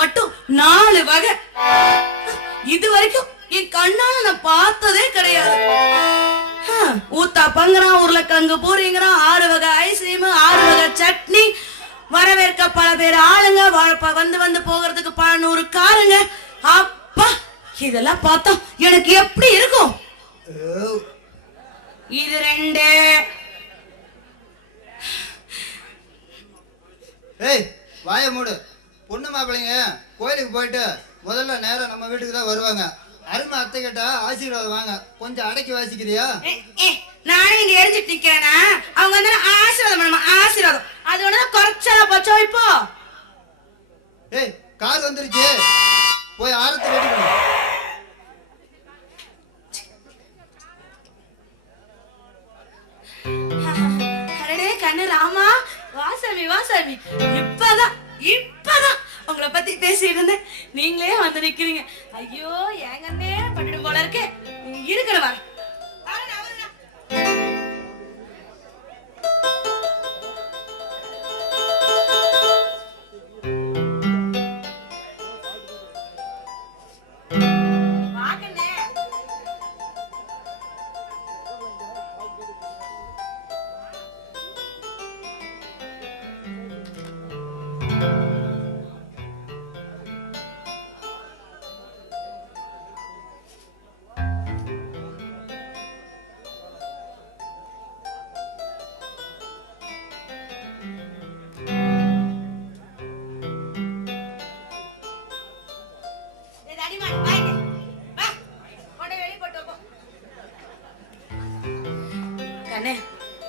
மட்டும் 4 வகை. இது வரைக்கும் என் கண்ணால நான் பார்த்ததே கிடையாது. ஊத்தாப்பங்கிறான், உருளைக்கிழங்கு பூரிங்கிறான், 6 வகை ஐஸ்கிரீம், 6 வகை சட்னி, வரவேற்க பல பேர் ஆளுங்க, வந்து வந்து போகிறதுக்கு 100 காருங்க. அப்பா, இதெல்லாம் பார்த்தா எனக்கு எப்படி இருக்கும்? இது 2. ஏய், வாய மூடு. பொண்ணு மாப்பிள்ளைங்க கோயிலுக்கு போயிட்டு முதல்ல நேரம் நம்ம வீட்டுக்கு தான் வருவாங்க. அருமை அத்தை கேட்டா ஆசீர்வாதம் வாங்க. கொஞ்சம் அடக்கி வாசிக்கிறியா? நானே இங்க எரிஞ்சிட்டு நிக்கிறேனா? அவங்க வந்து ஆசீர்வாதம் பண்ணுமா? ஆசீர்வாதம் அது ஒண்ணுதான் குறைச்சா பச்சோ. இப்போ ஏய், கார் வந்துருச்சு, போய் ஆரத்தி ரெடி பண்ணு. அரடே கண்ணு ராமா, வாசாமி வாசாமி, இப்பதான் உங்களை பத்தி பேசிட்டு இருந்தேன், நீங்களே வந்து நிக்கிறீங்க. ஐயோ, ஏங்கன்னே பண்ணிடும் போல இருக்கே. இருக்கிறவா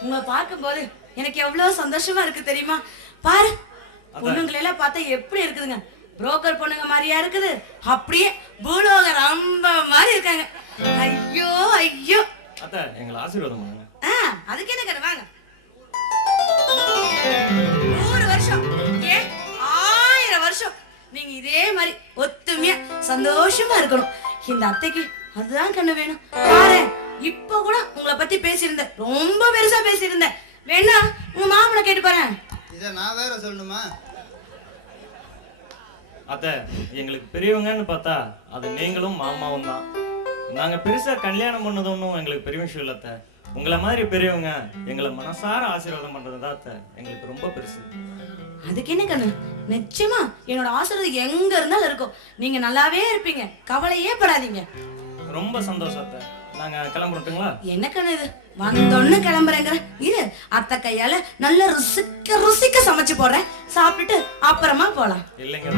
உங்களை பார்க்கும்போது எனக்கு எவ்வளவு சந்தோஷமா இருக்கு தெரியுமா? பாரு, பொண்ணுங்களை எல்லாம் பார்த்தா எப்படி இருக்குதுங்க? புரோக்கர் பொண்ணுங்க மாதிரியா இருக்குது, அப்படியே பூலோக ரொம்ப மாதிரி இருக்காங்க. ஐயோ ஐயோ, அத்தை எங்களை ஆசீர்வாதம் பண்ணுங்க. அதுக்கு என்ன கண்ணு, வாங்க. 100 வருஷம், ஏன் 1000 வருஷம் நீங்க இதே மாதிரி ஒத்துமையா சந்தோஷமா இருக்கணும். இந்த அத்தைக்கு அதுதான் கண்ணு வேணும். பாரு, இப்ப கூட உங்களை பத்தி பேசியிருந்தேன், ரொம்ப பெருசா பேசியிருந்தேன். வேணா உங்க மாமனை கேட்டு பாரு. இத நான் வேற சொல்லணுமா? அத்தை, எங்களுக்கு பெரியவங்கன்னு பார்த்தா அது நீங்களும் மாமாவும் தான். நாங்க பெருசா கல்யாணம் பண்ணது ஒன்றும் எங்களுக்கு பெரிய விஷயம் இல்லை அத்தை. உங்களை மாதிரி பெரியவங்க எங்களை மனசார ஆசீர்வாதம் பண்றது தான் அத்தை எங்களுக்கு ரொம்ப பெருசு. அதுக்கு என்ன கண்ணு, நிச்சயமா என்னோட ஆசீர்வாதம் எங்க இருந்தாலும் இருக்கும். நீங்க நல்லாவே இருப்பீங்க, கவலையே படாதீங்க. ரொம்ப சந்தோஷம் அத்தை. நாங்க கிளம்புறோம்ங்களா? என்ன கண்ணு இது, வந்தோன்னு கிளம்புறேங்கிற? இரு, அத்தை கையால நல்ல ருசிக்க சமைச்சு போடுறேன், சாப்பிட்டுட்டு அப்புறமா போலாம். இல்லைங்க,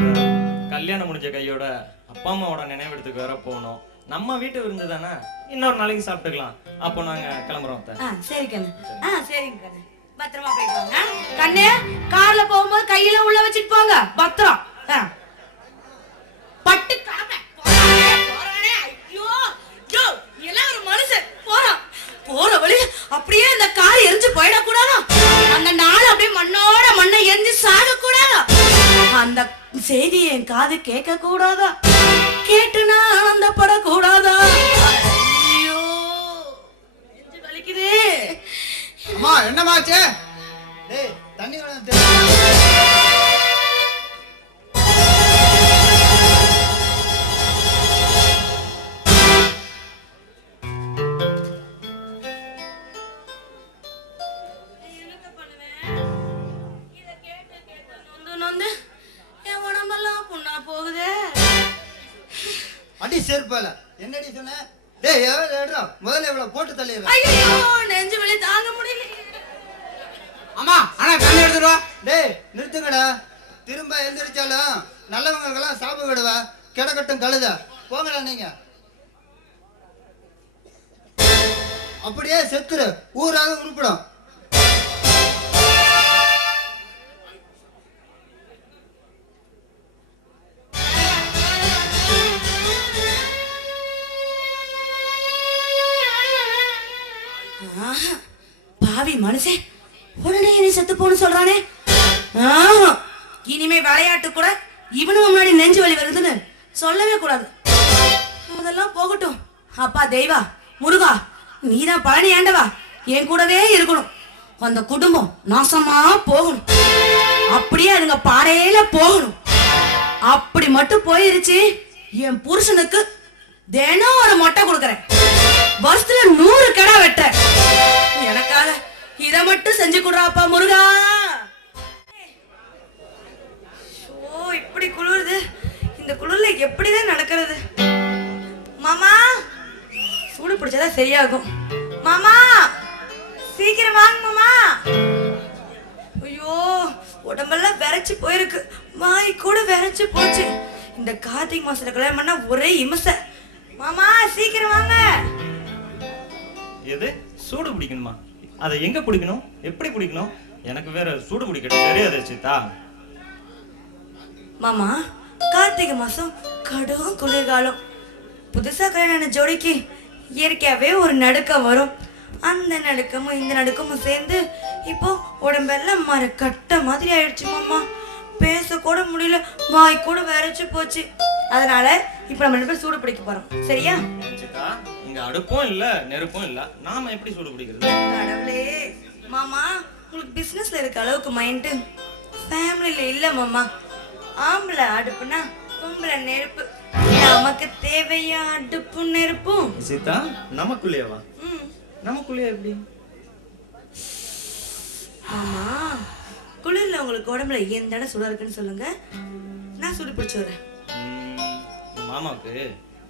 கல்யாணம் முடிஞ்ச கையோட அப்பா அம்மாவோட நினைவிடத்துக்கு வேற போகணும். நம்ம வீட்டு விருந்து தானே, இன்னொரு நாளைக்கு சாப்பிட்டுக்கலாம். அப்போ நாங்க கிளம்புறோம் அத்தை. சரி கண்ணு, சரிங்க கண்ணு, பத்திரமா போயிட்டு வாங்க. கண்ணு, கார்ல போகும்போது கையில உள்ள வச்சுட்டு போங்க, பத்திரம். பட்டு போற வழி அப்படியே அந்த கார் எரிஞ்சு போயிடக்கூடாதா? அந்த நாள் அப்படியே மண்ணோட மண்ணை எரிஞ்சு சாக கூடாதா? அந்த செய்தி என் காது கேட்க கூடாதா? கேட்டு நான் ஆனந்தப்படக்கூடாதா? ஐயோ, நெஞ்சு வலிக்குதே. அம்மா, என்னமாச்சு? டேய், தண்ணி வேணும். அடி சேர்ப்பால என்னடி சொன்ன? டேய், ஏடா முதல்ல இவ்வளவு போட்டு தள்ளிடுறேன். ஐயோ, நெஞ்சு வலி தாங்க முடியல. அம்மா, அண்ணா கண்ணு எடுத்துட்டு வா. டேய், நிறுத்துங்கடா. திரும்ப எழுந்திரிச்சாலும் நல்லவங்களுக்கெல்லாம் சாப்பிட விடுவா. கிடக்கட்டும் கழுத. போங்கடா நீங்க. அப்படியே செத்துரு, ஊராக உருப்பிடும். பாவி மனுஷே, உடனே நீ செத்து போன்னு சொல்றானே. இனிமே விளையாட்டு கூட இவனுக்கு முன்னாடி நெஞ்சு வலி வருதுன்னு சொல்லவே கூடாது. அதெல்லாம் போகட்டும். அப்பா தெய்வா, முருகா, நீதான் பழனி ஆண்டவா, என் கூடவே இருக்கணும். அந்த குடும்பம் நாசமா போகணும், அப்படியே அதுங்க பாடையில போகணும். அப்படி மட்டும் போயிருச்சு, என் புருஷனுக்கு தினம் ஒரு மொட்டை கொடுக்கறேன், வருஷத்துல 100 கடை வெட்டுறேன். எனக்காக இத மட்டும் செஞ்சு கொடுறாப்பா முருகா. ஓ, இப்படி குளிருது. இந்த குளிர்ல எப்படிதான் நடக்கிறது? மாமா, சூடு பிடிச்சதா சரியாகும். மாமா, சீக்கிரம் வாங்க மாமா. ஐயோ, உடம்பெல்லாம் விரைச்சு போயிருக்கு, வாய் கூட விரைச்சு போச்சு. இந்த கார்த்திகை மாசத்துல கல்யாணம் பண்ணா ஒரே இம்சை. மாமா சீக்கிரம் வாங்க. எது சூடு பிடிக்கணுமா? அதை எங்க பிடிக்கணும், எப்படி பிடிக்கணும்? எனக்கு வேற சூடு பிடிக்கணும் தெரியாது சீதா. மாமா, கார்த்திகை மாசம் கடும் குளிர்காலம். புதுசா கல்யாண ஜோடிக்கு இயற்கையாவே ஒரு நடுக்கம் வரும். அந்த நடுக்கமும் இந்த நடுக்கமும் சேர்ந்து இப்போ உடம்பெல்லாம் மரக்கட்ட மாதிரி ஆயிடுச்சு மாமா. பேச கூட முடியல, வாய் கூட விரைச்சு போச்சு. அதனால இப்ப நம்ம 2 பேரும் சூடு பிடிக்க போறோம், சரியா? சீதா, இங்க அடுப்பும் இல்ல நெருப்பும் இல்ல, நாம எப்படி சூடு பிடிக்கிறது? கடவுளே, மாமா உங்களுக்கு பிசினஸ்ல இருக்க அளவுக்கு மைண்ட் ஃபேமிலில இல்ல மாமா. ஆம்பளை அடுப்புனா பொம்பளை நெருப்பு. நமக்கு தேவையா அடுப்பு நெருப்பும்? சீதா, நமக்குள்ளேவா? நமக்குள்ளே எப்படி? மாமா, குளிர்ல உங்களுக்கு உடம்புல எந்த இடம் சுட இருக்குன்னு சொல்லுங்க, நான் சுடு பிடிச்சு வரேன். மாமாவுக்கு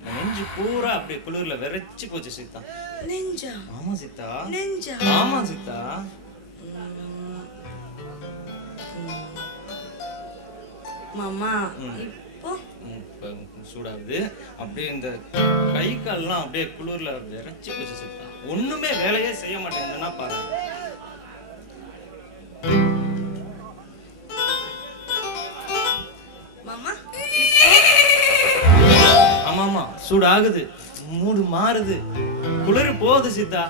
நெஞ்சு பூரா அப்படியே குளிர்ல விரைச்சு போச்சு சீதா. நெஞ்சா? ஆமா சீதா. நெஞ்சா? ஆமா சீதா. மாமா இப்போ சூடாது, அப்படியே இந்த கை கால்லாம் அப்படியே குளிர்ல விரைச்சு போச்சு சீதா. ஒண்ணுமே வேலையே செய்ய மாட்டேங்குதுன்னா பாரு. மாமா ஆமாமா, சூடாகுது, மூடு மாறுது, குளிர் போகுது சீதா.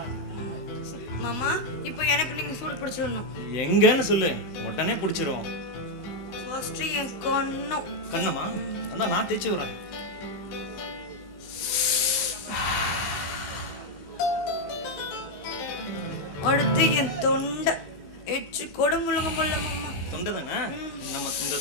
மாமா, இப்போ எனக்கு நீங்க சூடு பிடிச்சிடணும். எங்கன்னு சொல்லு, உடனே பிடிச்சிருவோம். ஃபர்ஸ்ட் என் கண்ணம். கண்ணமா? அதான் நான் தேய்ச்சி வரேன். அடுத்து என் தொண்டை எச்சு கூட முழுங்க முடியல மாமா. தொண்டை தானே? நம்ம தொண்டை.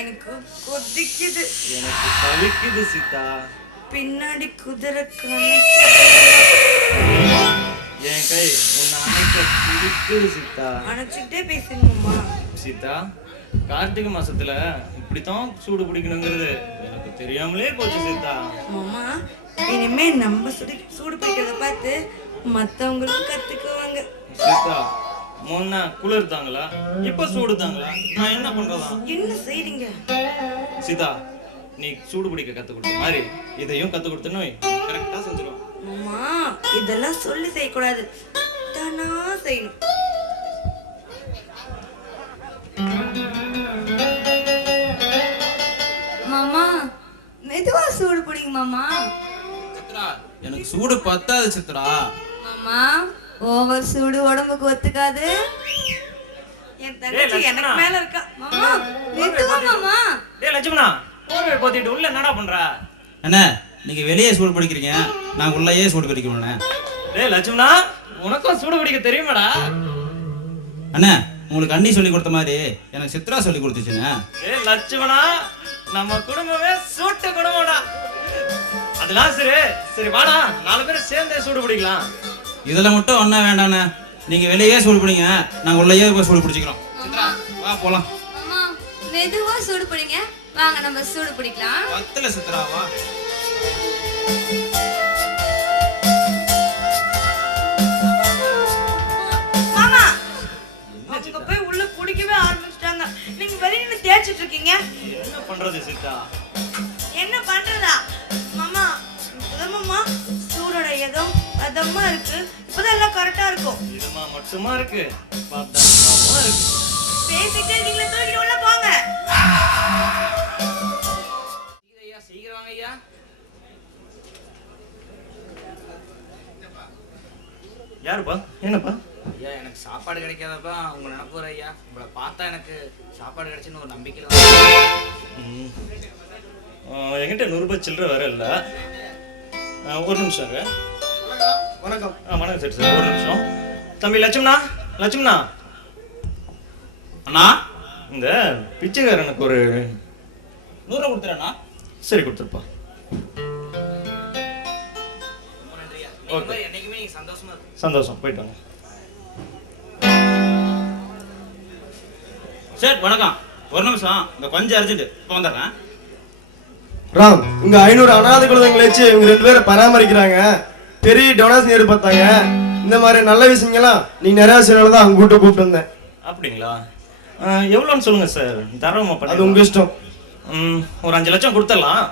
எனக்கு கொதிக்குது, எனக்கு தவிக்குது சீதா. பின்னாடி குதிரை என் கை உன்னை அணைக்க துடிக்குது சீதா. அணைச்சுக்கிட்டே பேசுங்கம்மா. சீதா, கார்த்திகை மாசத்துல இப்படித்தான் சூடு பிடிக்கணுங்கிறது எனக்கு தெரியாமலே போச்சு சீதா. மாமா, இனிமே நம்ம சூடு பிடிக்கிறத பார்த்து மத்தவங்களும் கத்துக்குவாங்க. சீதா, முன்ன குளிர் தாங்களா, இப்ப சூடு தாங்களா? நான் என்ன பண்றதா? என்ன செய்றீங்க? சீதா, நீ சூடு பிடிக்க கத்து கொடுத்த மாதிரி இதையும் கத்து கொடுத்தனோ கரெக்டா செஞ்சிடும். மாமா, இதெல்லாம் சொல்லி செய்யக்கூடாது, தானா செய்யணும். மாமா, மெதுவா சூடு பிடிங்க மாமா. சித்ரா, எனக்கு சூடு பத்தாது சித்ரா. மாமா, ஓவர் சூடு உடம்புக்கு ஒத்துக்காது. என் தங்கச்சி எனக்கு மேல இருக்கா. மாமா, மெதுவா மாமா. டேய் லட்சுமணா, போர்வை போத்திட்டு உள்ள என்னடா பண்ற? அண்ணா, நீங்க வெளியே சூடு பிடிக்கிறீங்க, நான் உள்ளேயே சூடு பிடிக்கணும். டேய் லட்சுமணா, உனக்கும் சூடு பிடிக்க தெரியுமாடா? அண்ணா, உங்களுக்கு அண்ணி சொல்லி கொடுத்த மாதிரி எனக்கு சித்ரா சொல்லி கொடுத்துச்சுண்ணே. டேய் லட்சுமணா, நம்ம குடும்பமே சூட்டு குடும்பம்டா. அதெல்லாம் சரி சரி, வாடா 4 பேரும் சேர்ந்தே சூடு பிடிக்கலாம். இதெல்லாம் மட்டும் ஒண்ணா வேண்டாண்ணே, நீங்க வெளியே சூடு பிடிங்க, நாங்க உள்ளேயே போய் சூடு பிடிச்சிக்கிறோம். சித்ரா, வா போலாம். மாமா, மெதுவா சூடு பிடிங்க, வாங்க நம்ம சூடு பிடிக்கலாம். பத்தல சித்ரா, வா. மாமா, அவங்க போய் உள்ள குடிக்கவே ஆரம்பிச்சிட்டாங்க, நீங்க வெளிய நின்னு தேய்ச்சிட்டு இருக்கீங்க. என்ன பண்றது சீதா? என்ன பண்றதா? மாமா, மாமா, சூடோட ஏதோ அதமா இருக்கு, இப்பதான் எல்லாம் கரெக்டா இருக்கும். இதுமா மட்டுமா இருக்கு, பதமா இருக்கு. பேசிக்கிட்டே இருக்கீங்களே, தூக்கிட்டு உள்ள போங்க. சீக்கிரம் வாங்க ஐயா. யாருப்பா? என்னப்பா? ஐயா, எனக்கு சாப்பாடு கிடைக்காதப்பா உங்க நினைப்பு வர ஐயா. உங்களை பார்த்தா எனக்கு சாப்பாடு கிடைச்சுன்னு ஒரு நம்பிக்கையில் என்கிட்ட 100 ரூபாய் சில்லற வேற இல்லை. ஒரு நிமிஷம் இரு. வணக்கம். வணக்கம் சரி சார், ஒரு நிமிஷம். தம்பி லட்சுமணா, லட்சுமணா, அண்ணா இந்த பிச்சைக்காரனுக்கு ஒரு 100 கொடுத்துறேண்ணா. சரி கொடுத்துருப்பா. ஓகே, என்னைக்குமே சந்தோஷமா இருக்கு. சந்தோஷம், போயிட்டு வாங்க. சரி வணக்கம், ஒரு நிமிஷம், இந்த கொஞ்சம் அர்ஜென்ட், இப்போ வந்துடுறேன். ராம், இங்க 500 அனாதை குழந்தைங்களை வச்சு இவங்க 2 பேரை பராமரிக்கிறாங்க. பெரிய டொனேஷன் எதிர்பார்த்தாங்க. இந்த மாதிரி நல்ல விஷயங்கள்லாம் நீ நிறைய செய்யறதான் அவங்க கூப்பிட்டு வந்தேன். அப்படிங்களா? எவ்வளோன்னு சொல்லுங்க சார், தரமா பண்ணி. அது உங்க இஷ்டம். ஒரு 5 லட்சம் கொடுத்துடலாம்.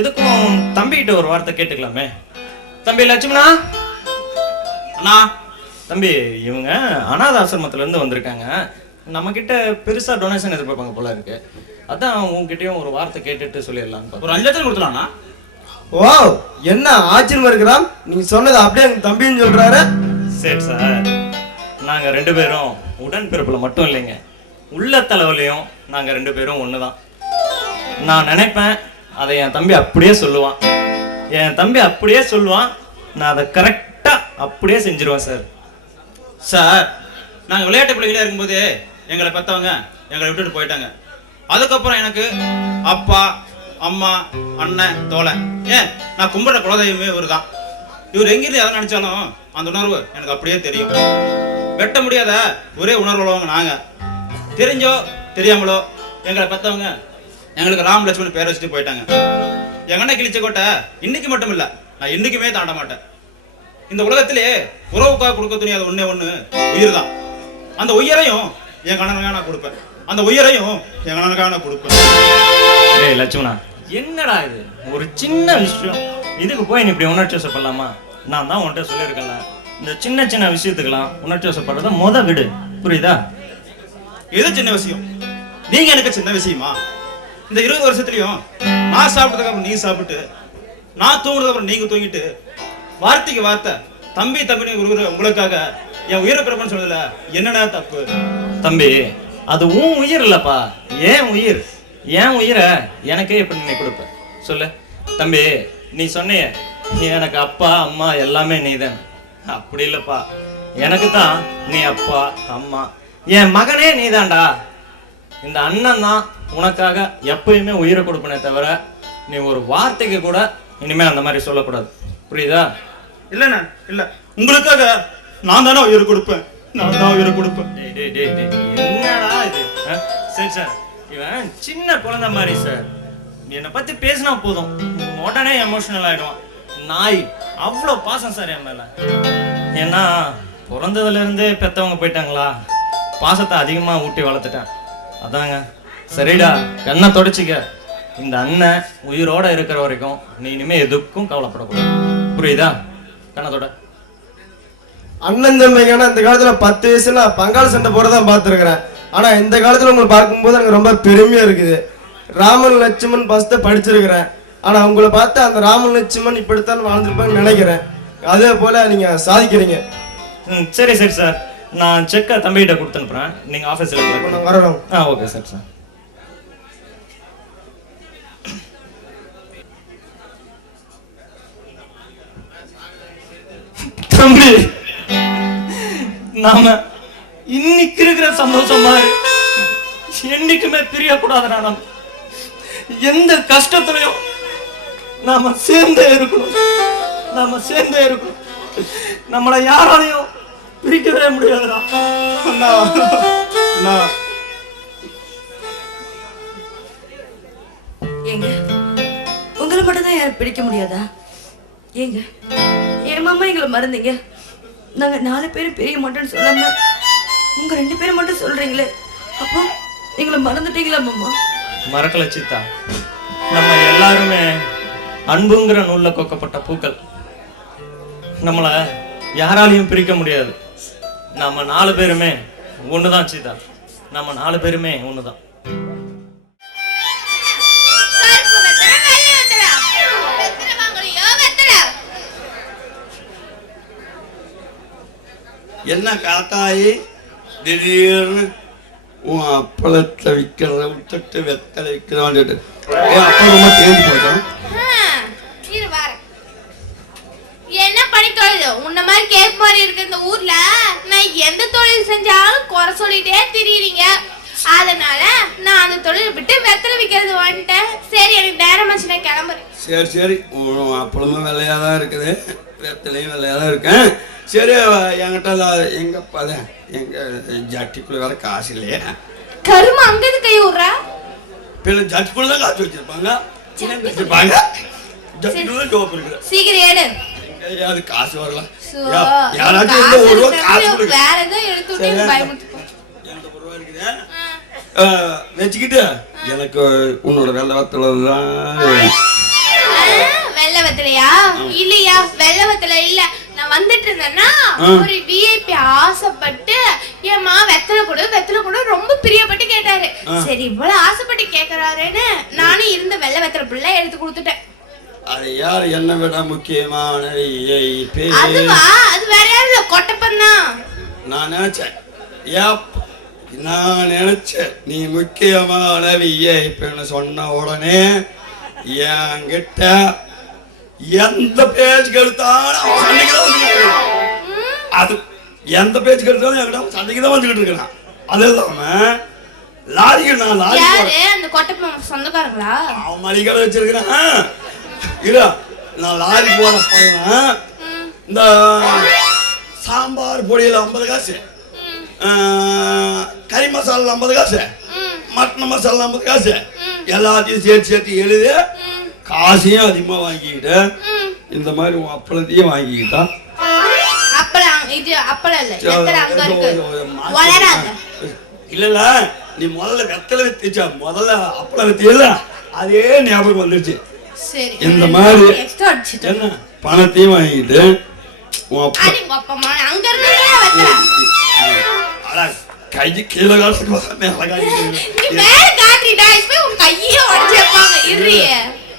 எதுக்கும் தம்பிகிட்ட ஒரு வார்த்தை கேட்டுக்கலாமே. தம்பி லட்சுமணா. அண்ணா தம்பி, இவங்க அனாத ஆசிரமத்துல இருந்து வந்திருக்காங்க. நம்ம கிட்ட பெருசா டொனேஷன் எதிர்பார்ப்பாங்க போல இருக்கு. அதான் உங்ககிட்டயும் ஒரு வார்த்தை கேட்டுட்டு சொல்லிடலாம். ஒரு 5 லட்சம் கொடுத்துடலாம்ண்ணா. வாவ், என்ன ஆச்சரியமா இருக்கிறான். நீங்க சொன்னது அப்படியே எங்க தம்பின்னு சொல்றாரு. சரி சார், நாங்க 2 பேரும் உடன்பிறப்புல மட்டும் இல்லைங்க, உள்ள தலைவலையும் நாங்க 2 பேரும் ஒண்ணுதான். நான் நினைப்பேன், அதை என் தம்பி அப்படியே சொல்லுவான். என் தம்பி அப்படியே சொல்லுவான், நான் அதை கரெக்டா அப்படியே செஞ்சிருவேன் சார். சார், நாங்கள் விளையாட்டு பிள்ளைகளா இருக்கும்போது எங்களை பெற்றவங்க எங்களை விட்டுட்டு போயிட்டாங்க. அதுக்கப்புறம் எனக்கு அப்பா, அம்மா, அண்ணன், தோழன், ஏன் நான் கும்பிட்ற குலதெய்வமே இவர் தான். இவர் எங்கிருந்து எதை நினைச்சாலும் அந்த உணர்வு எனக்கு அப்படியே தெரியும். வெட்ட முடியாத ஒரே உணர்வு உள்ளவங்க நாங்கள். தெரிஞ்சோ தெரியாமலோ எங்களை பெற்றவங்க எங்களுக்கு ராம் லட்சுமணன் பேர் வச்சுட்டு போயிட்டாங்க. எங்க அண்ணன் கிழிச்ச கோட்டை இன்னைக்கு மட்டும் இல்லை, நான் இன்னைக்குமே தாண்ட மாட்டேன். இந்த உலகத்திலே உறவுக்காக கொடுக்க துணியாத ஒண்ணே ஒண்ணு உயிர் தான். அந்த உயிரையும் என் கணவனுக்காக நான் கொடுப்பேன். அந்த உயிரையும் என் கணவனுக்காக நான் கொடுப்பேன். டேய் லட்சுமணா, என்னடா இது ஒரு சின்ன விஷயம், இதுக்கு போய் நீ இப்படி உணர்ச்சி வசப்படலாமா? நான் தான் உன்கிட்ட சொல்லியிருக்கேன்ல, இந்த சின்ன சின்ன விஷயத்துக்கெல்லாம் உணர்ச்சி வசப்படுறத விடு, புரியுதா? இது சின்ன விஷயம், நீங்க எனக்கு சின்ன விஷயமா? இந்த 20 வருஷத்துலயும் நான் சாப்பிட்டதுக்கு அப்புறம் நீ சாப்பிட்டு, நான் தூங்குனதுக்கு அப்புறம் நீங்க தூங்கிட்டு, வார்த்தைக்கு வார்த்தை தம்பி தம்பி உங்களுக்காக என் உயிரை பிறப்பன்னு சொன்னதுல என்னடா தப்பு? தம்பி, அது உன் உயிர் இல்லப்பா, ஏன் உயிர். என் உயிரை எனக்கே எப்படி நீ கொடுப்ப சொல்லு? தம்பி, நீ சொன்னியே நீ எனக்கு அப்பா அம்மா எல்லாமே நீதான். அப்படி இல்லப்பா, எனக்கு தான் நீ அப்பா அம்மா, என் மகனே நீதான்டா. இந்த அண்ணன் தான் உனக்காக எப்பயுமே உயிரை கொடுப்பனே தவிர நீ ஒரு வார்த்தைக்கு கூட இனிமே அந்த மாதிரி சொல்லக்கூடாது, புரியுதா? இல்லண்ணா, இல்ல, உங்களுக்காக நான் தானே உயிரை கொடுப்பேன், நான் தான் உயிரை கொடுப்பேன். என்னடா இது? சரி சார், இவன் சின்ன குழந்தை மாதிரி சார். என்னை பத்தி பேசினா போதும் உடனே எமோஷனல் ஆயிடுவான். நாய் அவ்வளோ பாசம் சார் என் மேல. ஏன்னா பிறந்ததுல இருந்தே பெத்தவங்க போயிட்டாங்களா, பாசத்தை அதிகமா ஊட்டி வளர்த்துட்டேன். அதாங்க. சரிடா, கண்ணை தொடச்சிக்க. இந்த அண்ணன் உயிரோட இருக்கிற வரைக்கும் நீ இனிமே எதுக்கும் கவலைப்படக்கூடாது, புரியுதா? கண்ணத்தோட. அண்ணன் தம்பிங்கன்னா இந்த காலத்துல 10 வயசுல பங்காளி சண்டை போறதான் பார்த்துருக்கிறேன். ஆனா இந்த காலத்துல உங்களை பார்க்கும்போது எனக்கு ரொம்ப பெருமையா இருக்குது. ராமன் லட்சுமண் ஃபர்ஸ்ட் படிச்சிருக்கிறேன். ஆனா உங்களை பார்த்து அந்த ராமன் லட்சுமண் இப்படித்தான் வாழ்ந்துருப்பாங்கன்னு நினைக்கிறேன். அதே போல நீங்க சாதிக்கிறீங்க. சரி சரி சார், நான் செக்கை தம்பிகிட்ட கொடுத்து அனுப்புறேன், நீங்க ஆஃபீஸில் வரணும். Okay sir. சார் தம்பி, நாம இன்னைக்கு இருக்கிற சந்தோஷம் மாதிரி என்னைக்குமே பிரியக்கூடாதுடா. நம்ம எந்த கஷ்டத்துலயும் நாம சேர்ந்தே இருக்கணும், நாம சேர்ந்தே இருக்கணும். நம்மளை யாராலையும் பிரிக்கவே முடியாதுடா. ஏங்க, உங்களை மட்டும் தான் யாரும் பிடிக்க முடியாதா? ஏங்க, என் மாமா எங்களை மறந்தீங்க. நாங்க 4 பேரும் பிரிய மாட்டோம்னு சொல்லாம உங்க 2 பேரும் மட்டும் சொல்றீங்களே, அப்போ எங்களை மறந்துட்டீங்களா மாமா? மறக்கல சித்தா, நம்ம எல்லாருமே அன்புங்கிற நூல்ல கோக்கப்பட்ட பூக்கள். நம்மள யாராலையும் பிரிக்க முடியாது. நம்ம 4 பேருமே ஒண்ணுதான் சீதா, நம்ம 4 பேருமே ஒண்ணுதான். என்ன காத்தாயி திடீர்னு உன் அப்பளத்தை விற்கிறத விட்டுட்டு வெத்தலை விற்கிறோம். அப்பா ரொம்ப தேடி போட்டோம். கேடு. உன்ன மாதிரி கேப் மாதிரி இருக்க இந்த ஊர்ல நான் எந்த தொழில் செஞ்சாலும் குறை சொல்லிட்டே திரியுறீங்க. அதனால நான் அந்த தொழிலை விட்டு வெத்தலை விற்கிறது வந்துட்டேன். சரி, எனக்கு நேரமாச்சு, நான் கிளம்புறேன். சரி சரி, அப்பளமும் வெள்ளையாக தான் இருக்குது, வெத்தலையும் வெள்ளையாக தான் இருக்கேன். சரி, என்கிட்ட எங்கப்பா தான் எங்கள் ஜட்டிக்குள்ள வேற காசு இல்லையா? கருமா அங்க இருந்து கை விடுறா. பின்ன ஜட்டிக்குள்ள தான் காசு வச்சிருப்பாங்க, வச்சிருப்பாங்க. ஜட்டிக்குள்ள ஜோப்பு இருக்குது. சீக்கிரம் ஏடு. அது காசு வரலாம். சோ, யாராச்சும் இந்த ஒரு ரூபா காசு கொடுங்க. வேற ஏதோ எடுத்து விட்டு பயமுறுத்து. என்கிட்ட ஒரு ரூபா இருக்குது, வச்சுக்கிட்டு எனக்கு உன்னோட வெள்ளை வத்தலை தான். வெள்ளை வத்தலையா? இல்லையா, வெள்ளை வத்தலை இல்ல. நான் வந்துட்டு இருந்தேன்னா ஒரு விஐபி ஆசைப்பட்டு ஏமா வெத்தலை கூட ரொம்ப பிரியப்பட்டு கேட்டாரு. சரி, இவ்வளவு ஆசைப்பட்டு கேக்குறாருன்னு நானும் இருந்த வெள்ளை வெத்தலை புள்ள எடுத்து கொடுத்துட்டேன். அது யார் என்ன விட முக்கியமான அதுவா? அது வேற யாரும் இல்ல, கொட்டப்பன் தான். நான் நினைச்சேன் நீ முக்கியமான விஐபின்னு சொன்ன உடனே என்கிட்ட எந்த பேச்சுக்கு எடுத்தாலும் சண்டைக்கு தான் வந்துட்டு இருக்கான். அது எந்த பேச்சுக்கு எடுத்தாலும் என்கிட்ட சண்டைக்கு தான் வந்துகிட்டு இருக்கிறான். அது இல்லாம லாரிக்கு நான் லாரி அந்த கொட்டப்பன் சொந்தக்காரங்களா? அவன் மளிகை வச்சிருக்கிறேன். இல்ல, நான் லாரி போன போனேன். இந்த சாம்பார் பொடியில் 50 காசு, கறி மசாலா 50 காசு, மட்டன் மசாலா 50 காசு, எல்லாத்தையும் சேர்த்து எழுதி காசையும் அதிகமா வாங்கிக்கிட்டு இந்த மாதிரி அப்பளத்தையும் வாங்கிக்கிட்டான். இல்ல, நீ முதல்ல வெத்தலை வித்திச்சா, முதல்ல அப்பளம் வித்தியில, அதே ஞாபகம் வந்துருச்சு. இந்த மாதிரி என்ன பணத்தையும் வாங்கிட்டு கைக்கு கீழே